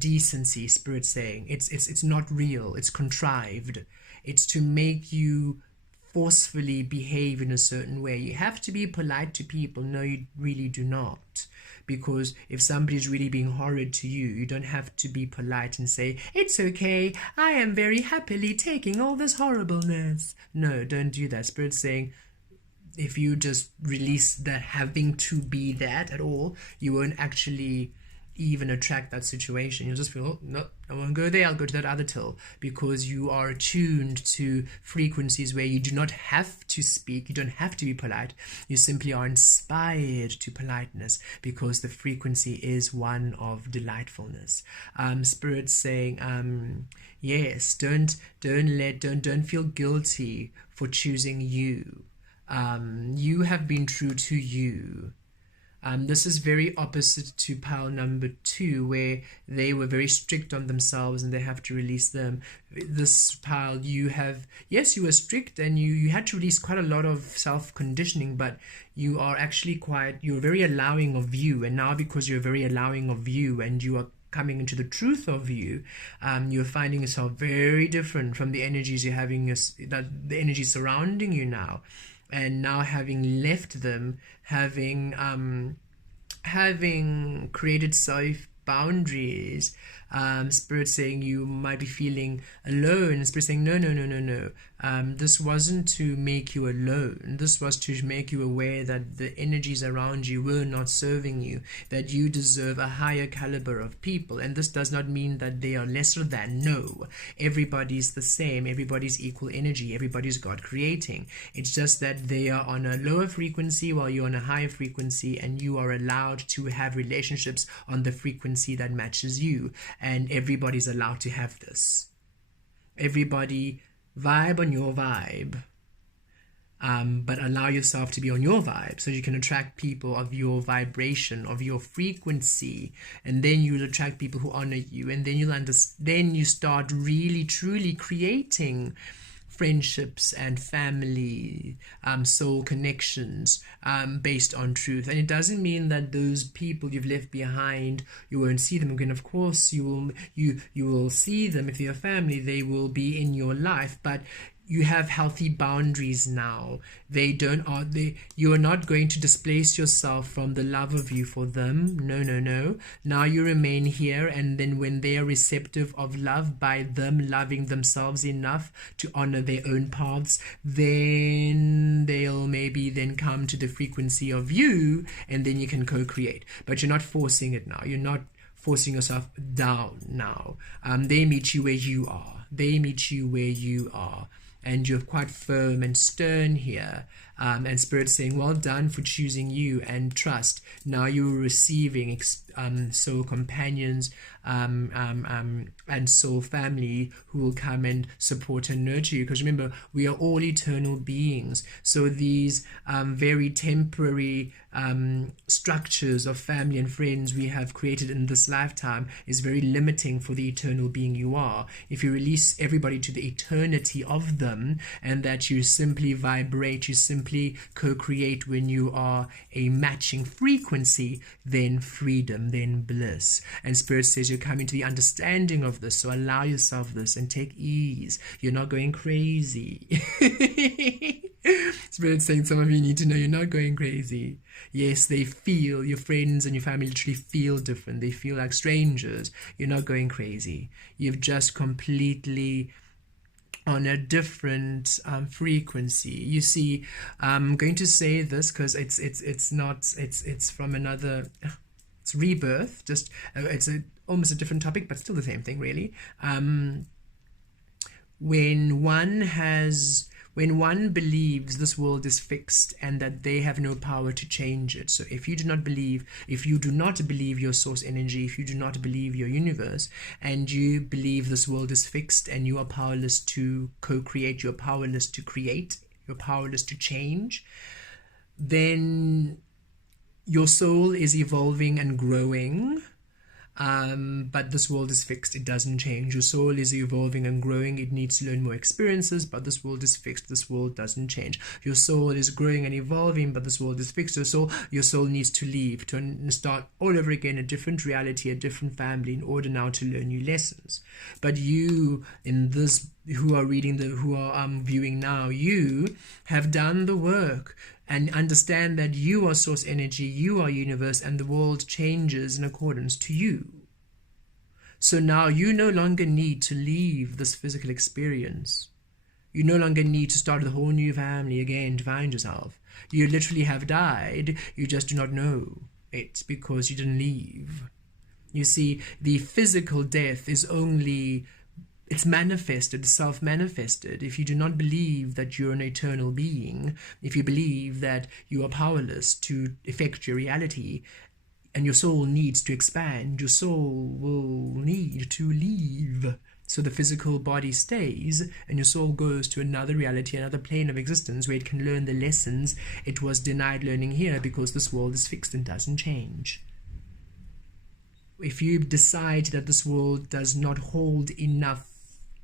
decency. Spirit saying it's not real. It's contrived. It's to make you forcefully behave in a certain way. You have to be polite to people. No, you really do not. Because if somebody's really being horrid to you, you don't have to be polite and say, it's okay, I am very happily taking all this horribleness. No, don't do that. Spirit's saying, if you just release that having to be that at all, you won't actually even attract that situation. You'll just feel, oh, no, I won't go there, I'll go to that other till, because you are attuned to frequencies where you do not have to speak, you don't have to be polite, you simply are inspired to politeness, because the frequency is one of delightfulness. Spirit's saying, yes, don't feel guilty for choosing you. You have been true to you. This is very opposite to pile number 2, where they were very strict on themselves and they have to release them. This pile, you were strict and you had to release quite a lot of self-conditioning, but you are actually you're very allowing of you. And now, because you're very allowing of you and you are coming into the truth of you, you're finding yourself very different from the energies you're having, the energies surrounding you now. And now, having left them, having created boundaries. Spirit saying you might be feeling alone. Spirit saying, no, no, no, no, no. This wasn't to make you alone. This was to make you aware that the energies around you were not serving you, that you deserve a higher caliber of people. And this does not mean that they are lesser than. No, everybody's the same. Everybody's equal energy. Everybody's God creating. It's just that they are on a lower frequency while you're on a higher frequency, and you are allowed to have relationships on the frequency that matches you. And everybody's allowed to have this. Everybody vibe on your vibe, but allow yourself to be on your vibe so you can attract people of your vibration, of your frequency, and then you'll attract people who honor you, and then then you start really truly creating friendships and family, soul connections, based on truth. And it doesn't mean that those people you've left behind, you won't see them again. Of course you will see them. If they're family, they will be in your life, but you have healthy boundaries now. You are not going to displace yourself from the love of you for them. No, no, no. Now you remain here, and then when they are receptive of love by them loving themselves enough to honor their own paths, then they'll maybe then come to the frequency of you, and then you can co-create. But you're not forcing it now. You're not forcing yourself down now. They meet you where you are. They meet you where you are. And you're quite firm and stern here. And Spirit saying, well done for choosing you, and trust. Now you're receiving soul companions and soul family who will come and support and nurture you. Because remember, we are all eternal beings. So these very temporary structures of family and friends we have created in this lifetime is very limiting for the eternal being you are. If you release everybody to the eternity of them, and that you simply vibrate, you simply co-create when you are a matching frequency, then freedom, then bliss. And Spirit says you're coming to the understanding of this, so allow yourself this and take ease. You're not going crazy. Spirit's saying some of you need to know you're not going crazy. Yes, they feel, your friends and your family literally feel different. They feel like strangers. You're not going crazy. You've just completely on a different frequency. You see, I'm going to say this because it's from another, it's rebirth, just it's almost a different topic, but still the same thing really. When one believes this world is fixed and that they have no power to change it. So if you do not believe your source energy, if you do not believe your universe, and you believe this world is fixed and you are powerless to co-create, you're powerless to create, you're powerless to change, then your soul is evolving and growing. But this world is fixed, it doesn't change. Your soul is evolving and growing, it needs to learn more experiences, but this world is fixed, this world doesn't change. Your soul is growing and evolving, but this world is fixed. Your soul needs to leave, to start all over again, a different reality, a different family, in order now to learn new lessons. But you, in this, who are viewing now, you have done the work and understand that you are source energy, you are universe, and the world changes in accordance to you. So now you no longer need to leave this physical experience. You no longer need to start a whole new family again to find yourself. You literally have died, you just do not know it because you didn't leave. You see, the physical death is only, it's manifested, self-manifested. If you do not believe that you're an eternal being, if you believe that you are powerless to affect your reality, and your soul needs to expand, your soul will need to leave. So the physical body stays, and your soul goes to another reality, another plane of existence, where it can learn the lessons it was denied learning here, because this world is fixed and doesn't change. If you decide that this world does not hold enough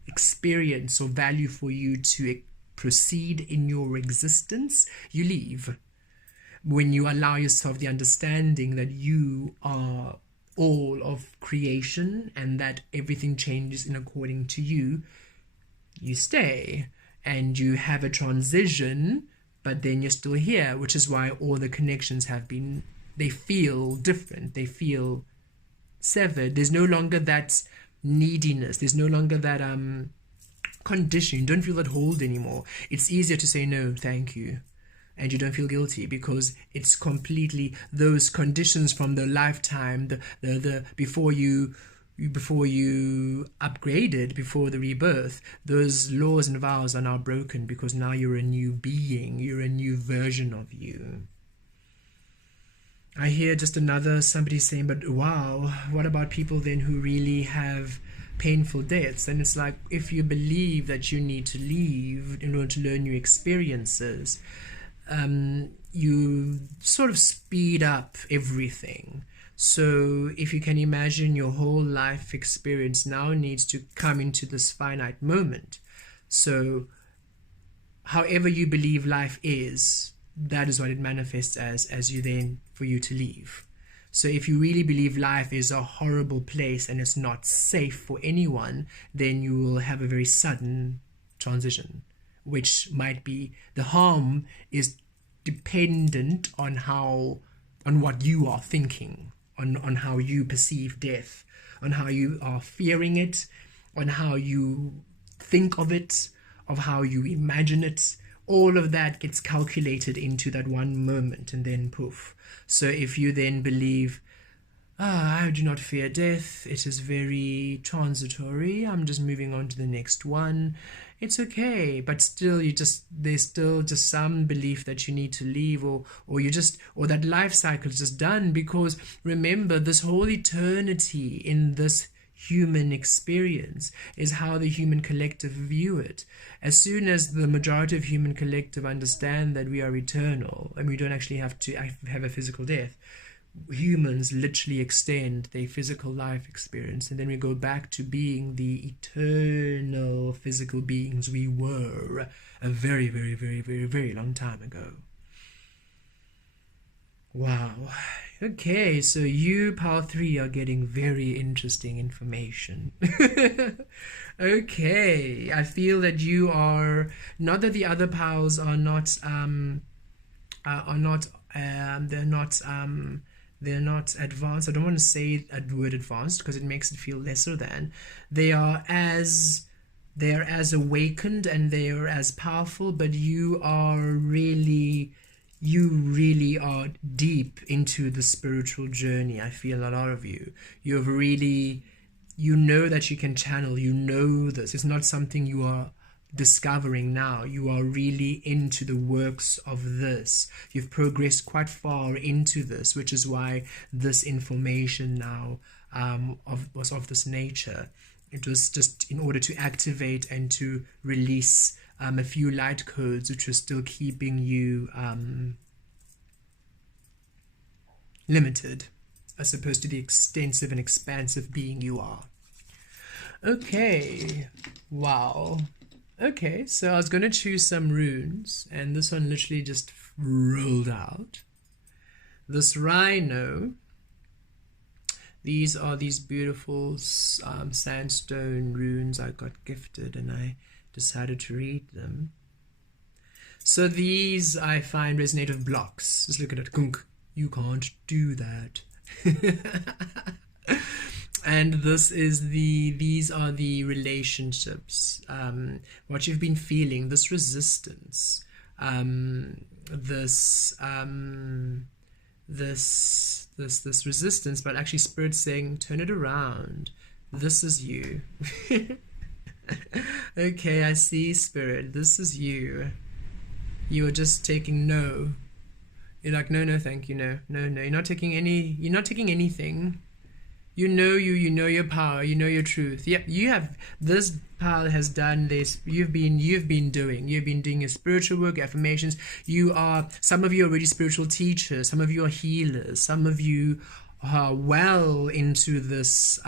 experience or value for you to proceed in your existence, you leave. When you allow yourself the understanding that you are all of creation and that everything changes in according to you, you stay and you have a transition, but then you're still here, which is why all the connections have been, they feel different, they feel severed. There's no longer that neediness. There's no longer that condition. You don't feel that hold anymore. It's easier to say no, thank you. And you don't feel guilty because it's completely those conditions from the lifetime, the before you upgraded, before the rebirth. Those laws and vows are now broken because now you're a new being. You're a new version of you. I hear just somebody saying, but wow, what about people then who really have painful deaths? And it's like, if you believe that you need to leave in order to learn new experiences, you sort of speed up everything. So if you can imagine, your whole life experience now needs to come into this finite moment. So however you believe life is, that is what it manifests as you then, for you to leave. So if you really believe life is a horrible place and it's not safe for anyone, then you will have a very sudden transition, which might be, the harm is dependent on what you are thinking, on how you perceive death, on how you are fearing it, on how you think of it, of how you imagine it. All of that gets calculated into that one moment, and then poof. So if you then believe, I do not fear death, it is very transitory, I'm just moving on to the next one, it's okay, but still there's still just some belief that you need to leave, or that life cycle is just done. Because remember, this whole eternity in this human experience is how the human collective view it. As soon as the majority of human collective understand that we are eternal and we don't actually have to have a physical death, humans literally extend their physical life experience, and then we go back to being the eternal physical beings we were a very, very, very, very, very long time ago. Wow. Okay, so you, Pile 3, are getting very interesting information. Okay, I feel that you are, not that the other piles are not they're not advanced. I don't want to say a word advanced because it makes it feel lesser than. They are as awakened and they are as powerful, but you really are deep into the spiritual journey. I feel a lot of you. You know that you can channel. You know this. It's not something you are discovering now. You are really into the works of this. You've progressed quite far into this, which is why this information now was of this nature. It was just in order to activate and to release a few light codes which are still keeping you limited, as opposed to the extensive and expansive being you are. Okay, wow. Okay, so I was going to choose some runes, and this one literally just rolled out. This rhino, these are these beautiful sandstone runes I got gifted, and I decided to read them. So these I find resonate with blocks. Just look at it. Gunk. You can't do that. And these are the relationships, what you've been feeling, this resistance, this resistance, but actually Spirit saying, turn it around. This is you. Okay, I see, Spirit. This is you. You are just taking no. You're like, no, thank you, no. You're not taking anything. You know your power, you know your truth. Yep, you have, this pile has done this. You've been doing your spiritual work, affirmations. Some of you are already spiritual teachers, some of you are healers, some of you are well into this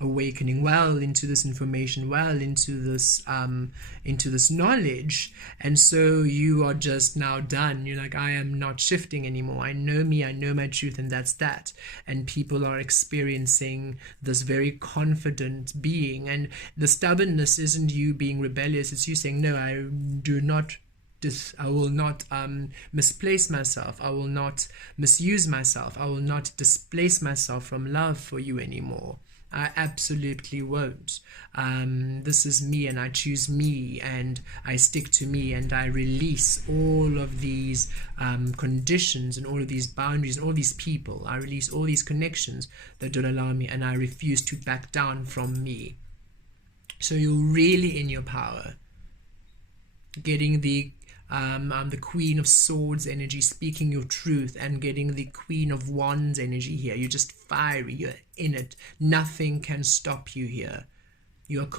awakening, well into this information, well into this knowledge, and so you are just now done. You're like, I am not shifting anymore. I know me, I know my truth, and that's that. And people are experiencing this very confident being, and the stubbornness isn't you being rebellious, it's you saying, no, I do not misplace myself. I will not misuse myself. I will not displace myself from love for you anymore. I absolutely won't. This is me, and I choose me, and I stick to me, and I release all of these conditions and all of these boundaries and all these people. I release all these connections that don't allow me, and I refuse to back down from me. So you're really in your power. Getting the Queen of Swords energy, speaking your truth, and getting the Queen of Wands energy here. You're just fiery. You're in it. Nothing can stop you here. You are a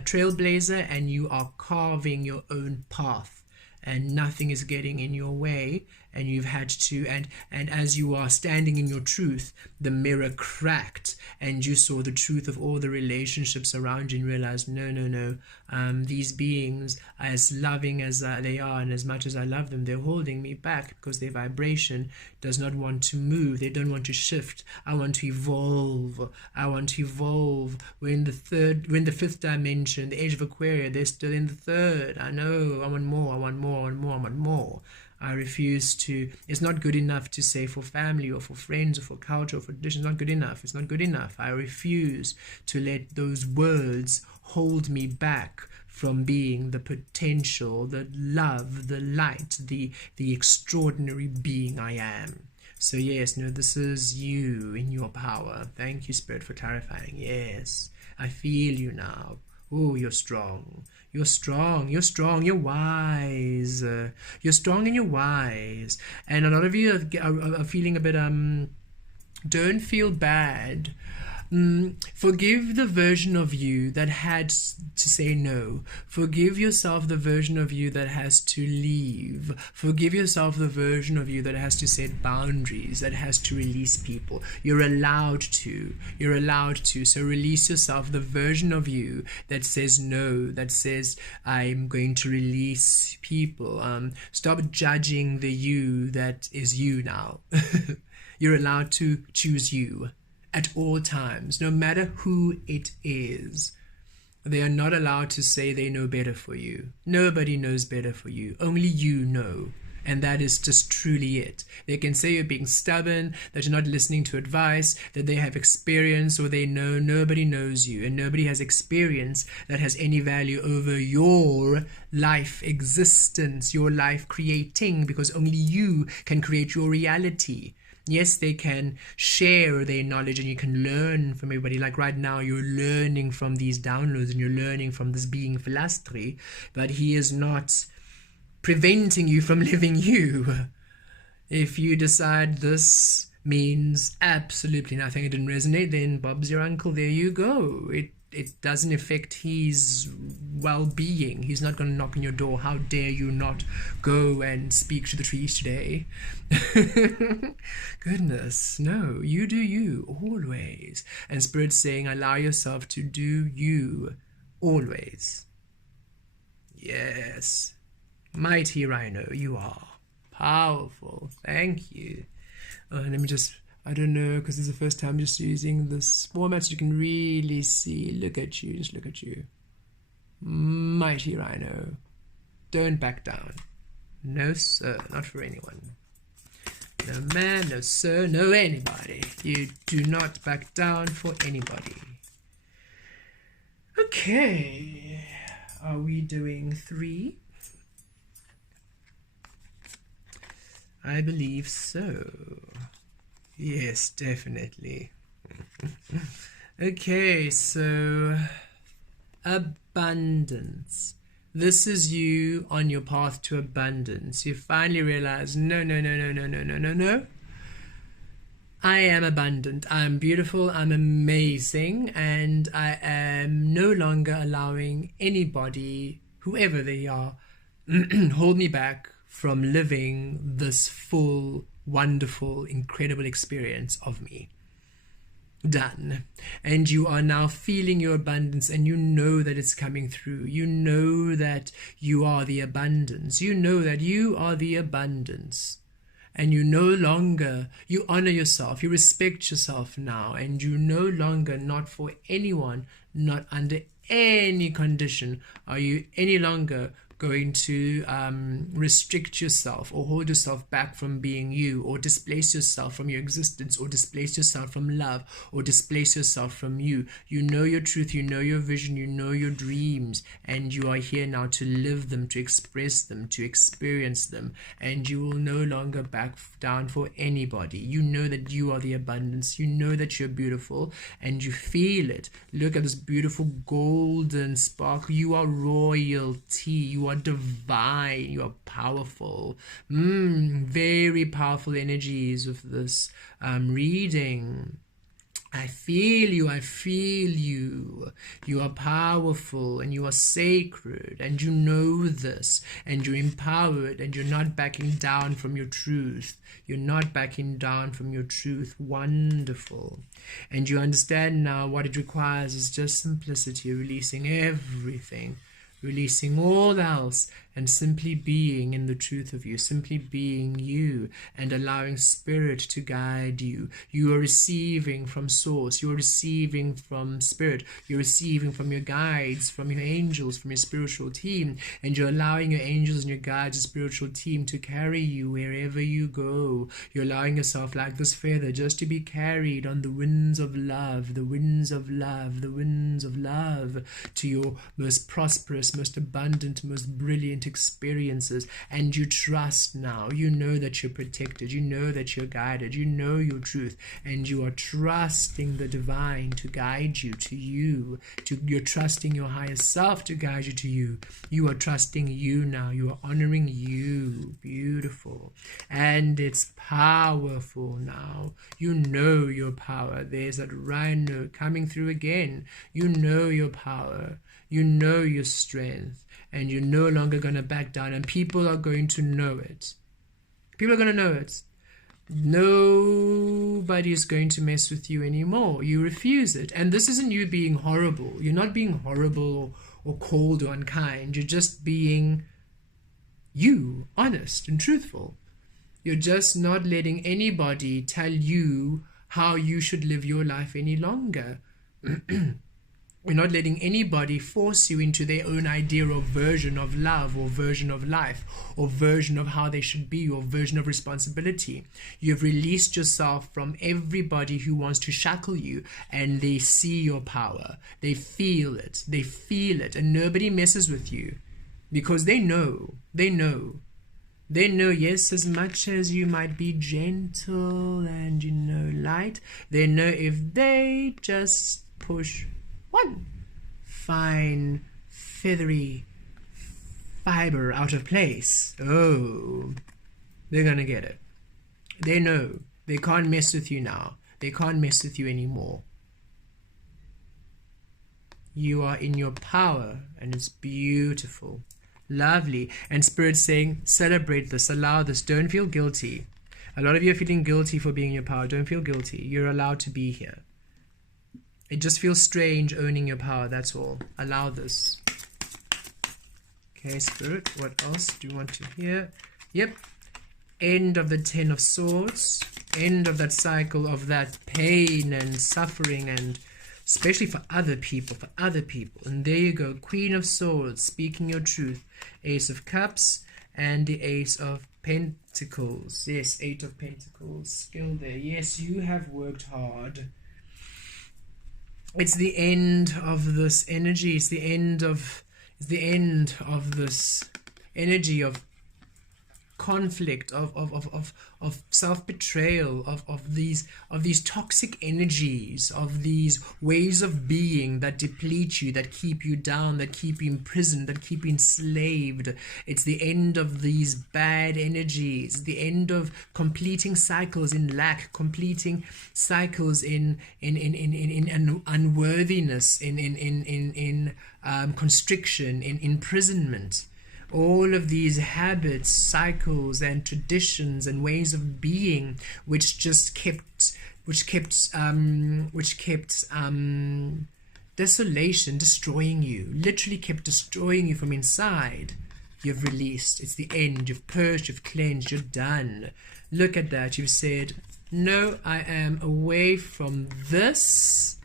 trailblazer, and you are carving your own path, and nothing is getting in your way. And you've had to, and as you are standing in your truth, the mirror cracked, and you saw the truth of all the relationships around you, and realized, no, these beings, as loving as they are, and as much as I love them, they're holding me back because their vibration does not want to move. They don't want to shift. I want to evolve. I want to evolve. We're in the fifth dimension, the age of Aquarius. They're still in the third. I know. I want more. I want more. I want more. I want more. I refuse to. It's not good enough to say for family or for friends or for culture or for tradition. It's not good enough. It's not good enough. I refuse to let those words hold me back from being the potential, the love, the light, the extraordinary being I am. So yes, no, this is you in your power. Thank you, Spirit, for clarifying. Yes, I feel you now. Oh, you're strong. You're strong. You're strong. You're wise. You're strong and you're wise. And a lot of you are feeling a bit, don't feel bad. Forgive the version of you that had to say no. Forgive yourself the version of you that has to leave. Forgive yourself the version of you that has to set boundaries, that has to release people. You're allowed to. You're allowed to. So release yourself, the version of you that says no, that says, I'm going to release people. Stop judging the you that is you now. You're allowed to choose you. At all times, no matter who it is. They are not allowed to say they know better for you. Nobody knows better for you. Only you know. And that is just truly it. They can say you're being stubborn, that you're not listening to advice, that they have experience or they know. Nobody knows you, and nobody has experience that has any value over your life existence, your life creating, because only you can create your reality. Yes, they can share their knowledge and you can learn from everybody. Like right now, you're learning from these downloads and you're learning from this being Vel'Astri, but he is not preventing you from living you. If you decide this means absolutely nothing, it didn't resonate, then Bob's your uncle, there you go. It doesn't affect his well-being. He's not going to knock on your door. How dare you not go and speak to the trees today? Goodness, no, you do you, always. And Spirit's saying, allow yourself to do you, always. Yes. Mighty Rhino, you are powerful. Thank you. Let me just... I don't know, because it's the first time just using this format so you can really see. Look at you, just look at you. Mighty Rhino. Don't back down. No, sir, not for anyone. No man, no sir, no anybody. You do not back down for anybody. Okay. Are we doing 3? I believe so. Yes, definitely. Okay, so abundance. This is you on your path to abundance. You finally realize, no. I am abundant. I'm beautiful. I'm amazing. And I am no longer allowing anybody, whoever they are, hold me back from living this full, wonderful, incredible experience of me. Done. And you are now feeling your abundance, and you know that it's coming through. You know that you are the abundance. You know that you are the abundance. And you no longer, you honor yourself, you respect yourself now, and you no longer, not for anyone, not under any condition are you any longer going to restrict yourself or hold yourself back from being you, or displace yourself from your existence, or displace yourself from love, or displace yourself from you. You know your truth, you know your vision, you know your dreams, and you are here now to live them, to express them, to experience them, and you will no longer back down for anybody. You know that you are the abundance, you know that you're beautiful, and you feel it. Look at this beautiful golden sparkle. You are royalty, you are divine, you are powerful. Very powerful energies of this reading. I feel you, I feel you. You are powerful and you are sacred, and you know this, and you're empowered, and you're not backing down from your truth. You're not backing down from your truth. Wonderful. And you understand now what it requires is just simplicity, releasing everything, releasing all else, and simply being in the truth of you, simply being you, and allowing spirit to guide you. You are receiving from source, you are receiving from spirit, you're receiving from your guides, from your angels, from your spiritual team, and you're allowing your angels and your guides, your spiritual team, to carry you wherever you go. You're allowing yourself, like this feather, just to be carried on the winds of love, the winds of love, the winds of love, to your most prosperous, most abundant, most brilliant experiences. And you trust now. You know that you're protected, you know that you're guided, you know your truth, and you are trusting the divine to guide you to you. You're trusting your higher self to guide you to you. You are trusting you now. You are honoring you. Beautiful. And it's powerful now. You know your power. There's that rhino coming through again. You know your power. You know your strength, and you're no longer going to back down, and people are going to know it. People are going to know it. Nobody is going to mess with you anymore. You refuse it. And this isn't you being horrible. You're not being horrible or cold or unkind. You're just being you, honest and truthful. You're just not letting anybody tell you how you should live your life any longer. You're not letting anybody force you into their own idea or version of love, or version of life, or version of how they should be, or version of responsibility. You've released yourself from everybody who wants to shackle you, and they see your power. They feel it. They feel it. And nobody messes with you because they know. They know. They know, yes, as much as you might be gentle and, light, they know if they just push one fine, feathery fiber out of place, oh, they're gonna get it. They know. They can't mess with you now. They can't mess with you anymore. You are in your power, and it's beautiful. Lovely. And Spirit's saying, celebrate this, allow this, don't feel guilty. A lot of you are feeling guilty for being in your power. Don't feel guilty. You're allowed to be here. It just feels strange owning your power, that's all. Allow this. Okay, Spirit, what else do you want to hear? Yep. End of the 10 of Swords. End of that cycle of that pain and suffering, and especially for other people, And there you go. Queen of Swords, speaking your truth. Ace of Cups and the Ace of Pentacles. Yes, 8 of Pentacles. Still there. Yes, you have worked hard. It's the end of this energy. It's the end of this energy of conflict, of self-betrayal, of these toxic energies, of these ways of being that deplete you, that keep you down, that keep you imprisoned, that keep you enslaved. It's the end of these bad energies, the end of completing cycles in lack, completing cycles in unworthiness, in constriction, in imprisonment. All of these habits, cycles, and traditions and ways of being, which kept desolation, destroying you, literally kept destroying you from inside. You've released. It's the end. You've purged. You've cleansed. You're done. Look at that. You've said, no, I am away from this,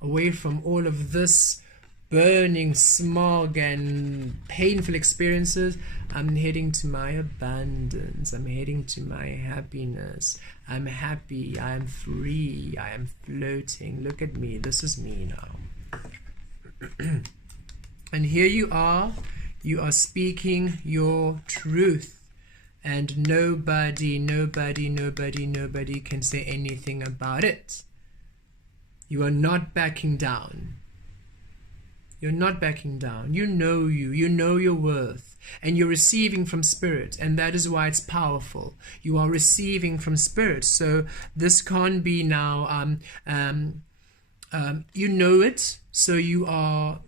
away from all of this burning smog and painful experiences. I'm heading to my abundance. I'm heading to my happiness. I'm happy. I'm free. I am floating. Look at me. This is me now. And here you are. You are speaking your truth. And nobody can say anything about it. You are not backing down. You're not backing down. You know you know your worth, and you're receiving from spirit, and that is why it's powerful. You are receiving from spirit, so this can't be now, you know it, so you are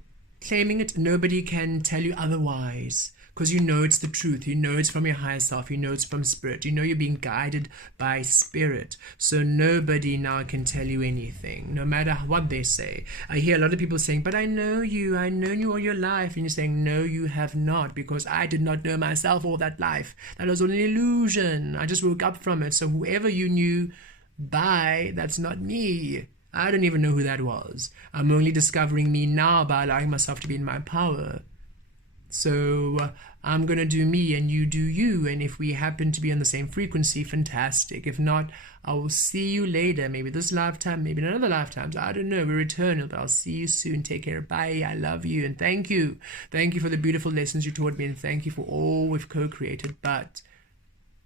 claiming it. Nobody can tell you otherwise, because you know it's the truth. You know it's from your higher self. You know it's from spirit. You know you're being guided by spirit. So nobody now can tell you anything, no matter what they say. I hear a lot of people saying, but I know you. I've known you all your life. And you're saying, no, you have not, because I did not know myself all that life. That was only an illusion. I just woke up from it. So whoever you knew by, that's not me. I don't even know who that was. I'm only discovering me now by allowing myself to be in my power. So I'm going to do me and you do you, and if we happen to be on the same frequency, fantastic. If not, I will see you later, maybe this lifetime, maybe in another lifetime. I don't know, we're eternal, but I'll see you soon. Take care, bye, I love you, and thank you for the beautiful lessons you taught me, and thank you for all we've co-created. But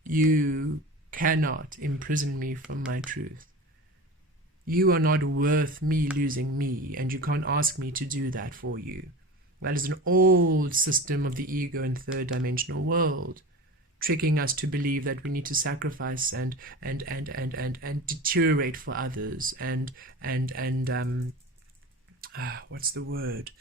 you cannot imprison me from my truth. You are not worth me losing me, and you can't ask me to do that for you. That is an old system of the ego and third dimensional world, tricking us to believe that we need to sacrifice and deteriorate for others and what's the word?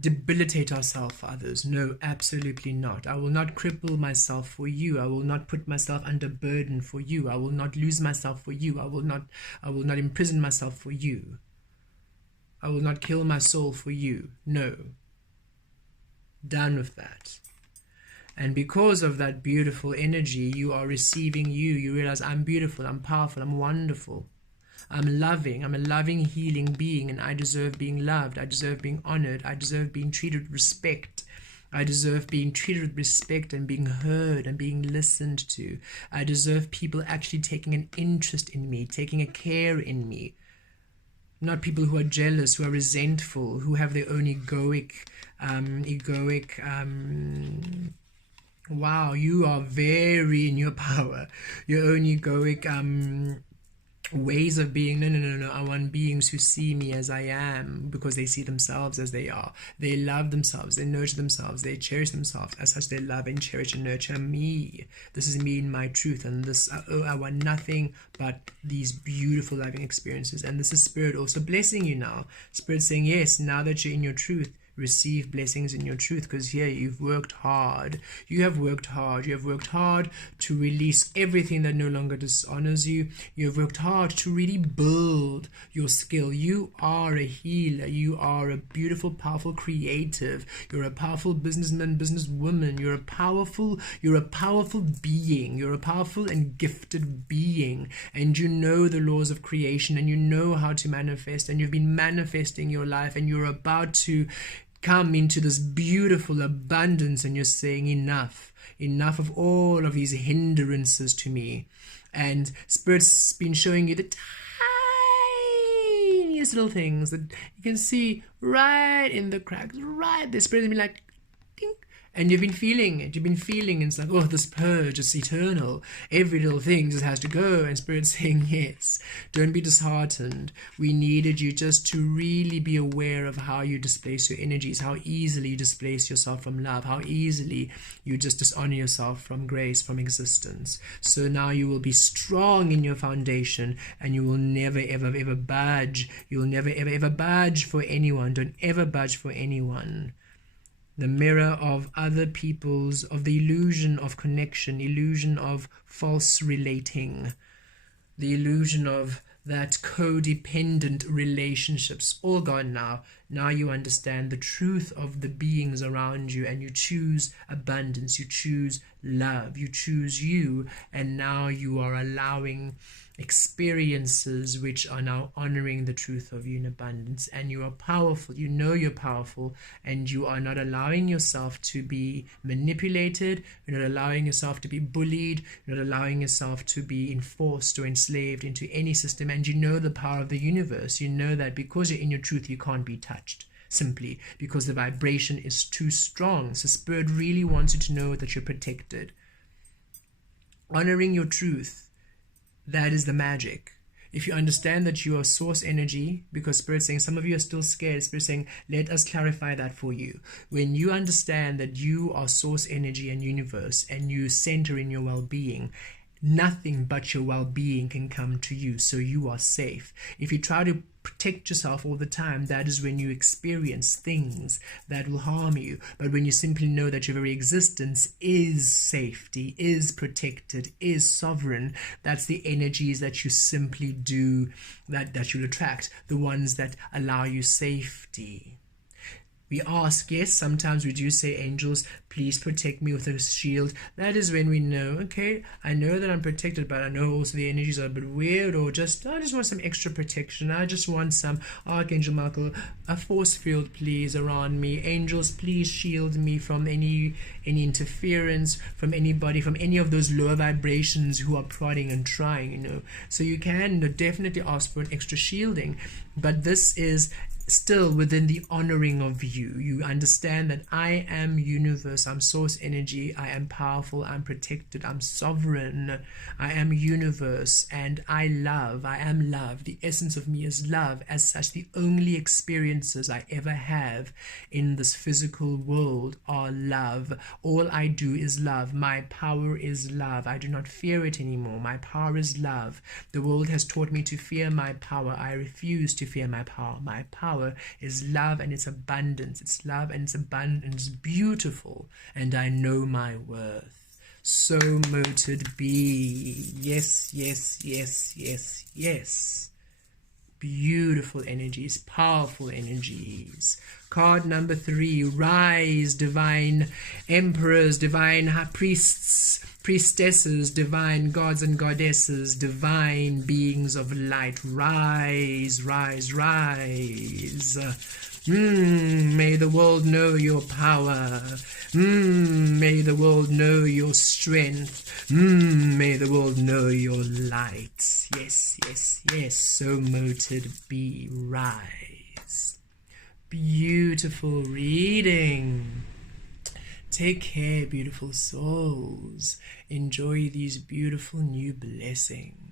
Debilitate ourselves for others. No, absolutely not. I will not cripple myself for you. I will not put myself under burden for you. I will not lose myself for you. I will not imprison myself for you. I will not kill my soul for you. No. Done with that. And because of that beautiful energy, you are receiving you. You realize I'm beautiful, I'm powerful, I'm wonderful. I'm loving. I'm a loving, healing being, and I deserve being loved. I deserve being honored. I deserve being treated with respect. I deserve being treated with respect and being heard and being listened to. I deserve people actually taking an interest in me, taking a care in me. Not people who are jealous, who are resentful, who have their own wow, you are very in your power. Your own egoic ways of being. No. I want beings who see me as I am, because they see themselves as they are. They love themselves, they nurture themselves, they cherish themselves. As such, they love and cherish and nurture me. This is me in my truth, and this I want nothing but these beautiful loving experiences. And this is spirit also blessing you now. Spirit saying, yes, now that you're in your truth, receive blessings in your truth, because here you've worked hard. You have worked hard. You have worked hard to release everything that no longer dishonors you. You have worked hard to really build your skill. You are a healer. You are a beautiful, powerful creative. You're a powerful businessman, businesswoman. You're a powerful being. You're a powerful and gifted being. And you know the laws of creation, and you know how to manifest, and you've been manifesting your life, and you're about to come into this beautiful abundance, and you're saying enough of all of these hindrances to me. And Spirit's been showing you the tiniest little things that you can see right in the cracks, right there. Spirit's been like, ding, and you've been feeling it. You've been feeling it. It's like, oh, this purge is eternal. Every little thing just has to go. And Spirit's saying, yes, don't be disheartened. We needed you just to really be aware of how you displace your energies, how easily you displace yourself from love, how easily you just dishonor yourself from grace, from existence. So now you will be strong in your foundation, and you will never, ever, ever budge. You will never, ever, ever budge for anyone. Don't ever budge for anyone. The mirror of other people's, of the illusion of connection, illusion of false relating, the illusion of that codependent relationships, all gone now. Now you understand the truth of the beings around you, and you choose abundance, you choose love, you choose you, and now you are allowing experiences which are now honoring the truth of you in abundance. And you are powerful. You know you're powerful, and you are not allowing yourself to be manipulated. You're not allowing yourself to be bullied. You're not allowing yourself to be enforced or enslaved into any system. And you know the power of the universe. You know that because you're in your truth, you can't be touched, simply because the vibration is too strong. So Spirit really wants you to know that you're protected. Honoring your truth, that is the magic. If you understand that you are source energy, because Spirit's saying some of you are still scared, Spirit's saying, let us clarify that for you. When you understand that you are source energy and universe, and you center in your well-being, nothing but your well-being can come to you, so you are safe. If you try to protect yourself all the time, that is when you experience things that will harm you. But when you simply know that your very existence is safety, is protected, is sovereign, that's the energies that you simply do, that you'll attract, the ones that allow you safety. We ask, yes, sometimes we do say, angels, please protect me with a shield. That is when we know, okay, I know that I'm protected, but I know also the energies are a bit weird, or I just want some extra protection. I just want some, Archangel Michael, a force field, please, around me. Angels, please shield me from any interference, from anybody, from any of those lower vibrations who are prodding and trying, So you can definitely ask for an extra shielding, but this is still within the honoring of you. You understand that I am universe, I'm source energy, I am powerful, I'm protected, I'm sovereign, I am universe, and I am love. The essence of me is love. As such, the only experiences I ever have in this physical world are love. All I do is love. My power is love. I do not fear it anymore. My power is love. The world has taught me to fear my power. I refuse to fear my power. My power is love, and it's abundance. It's love and it's abundance. It's beautiful, and I know my worth. So moted be. Yes, yes, yes, yes, yes. Beautiful energies, powerful energies. Card number 3, rise, divine emperors, divine high priests, priestesses, divine gods and goddesses, divine beings of light. Rise, rise, rise. May the world know your power. May the world know your strength. May the world know your light. Yes, yes, yes. So moted be. Rise. Beautiful reading. Take care, beautiful souls. Enjoy these beautiful new blessings.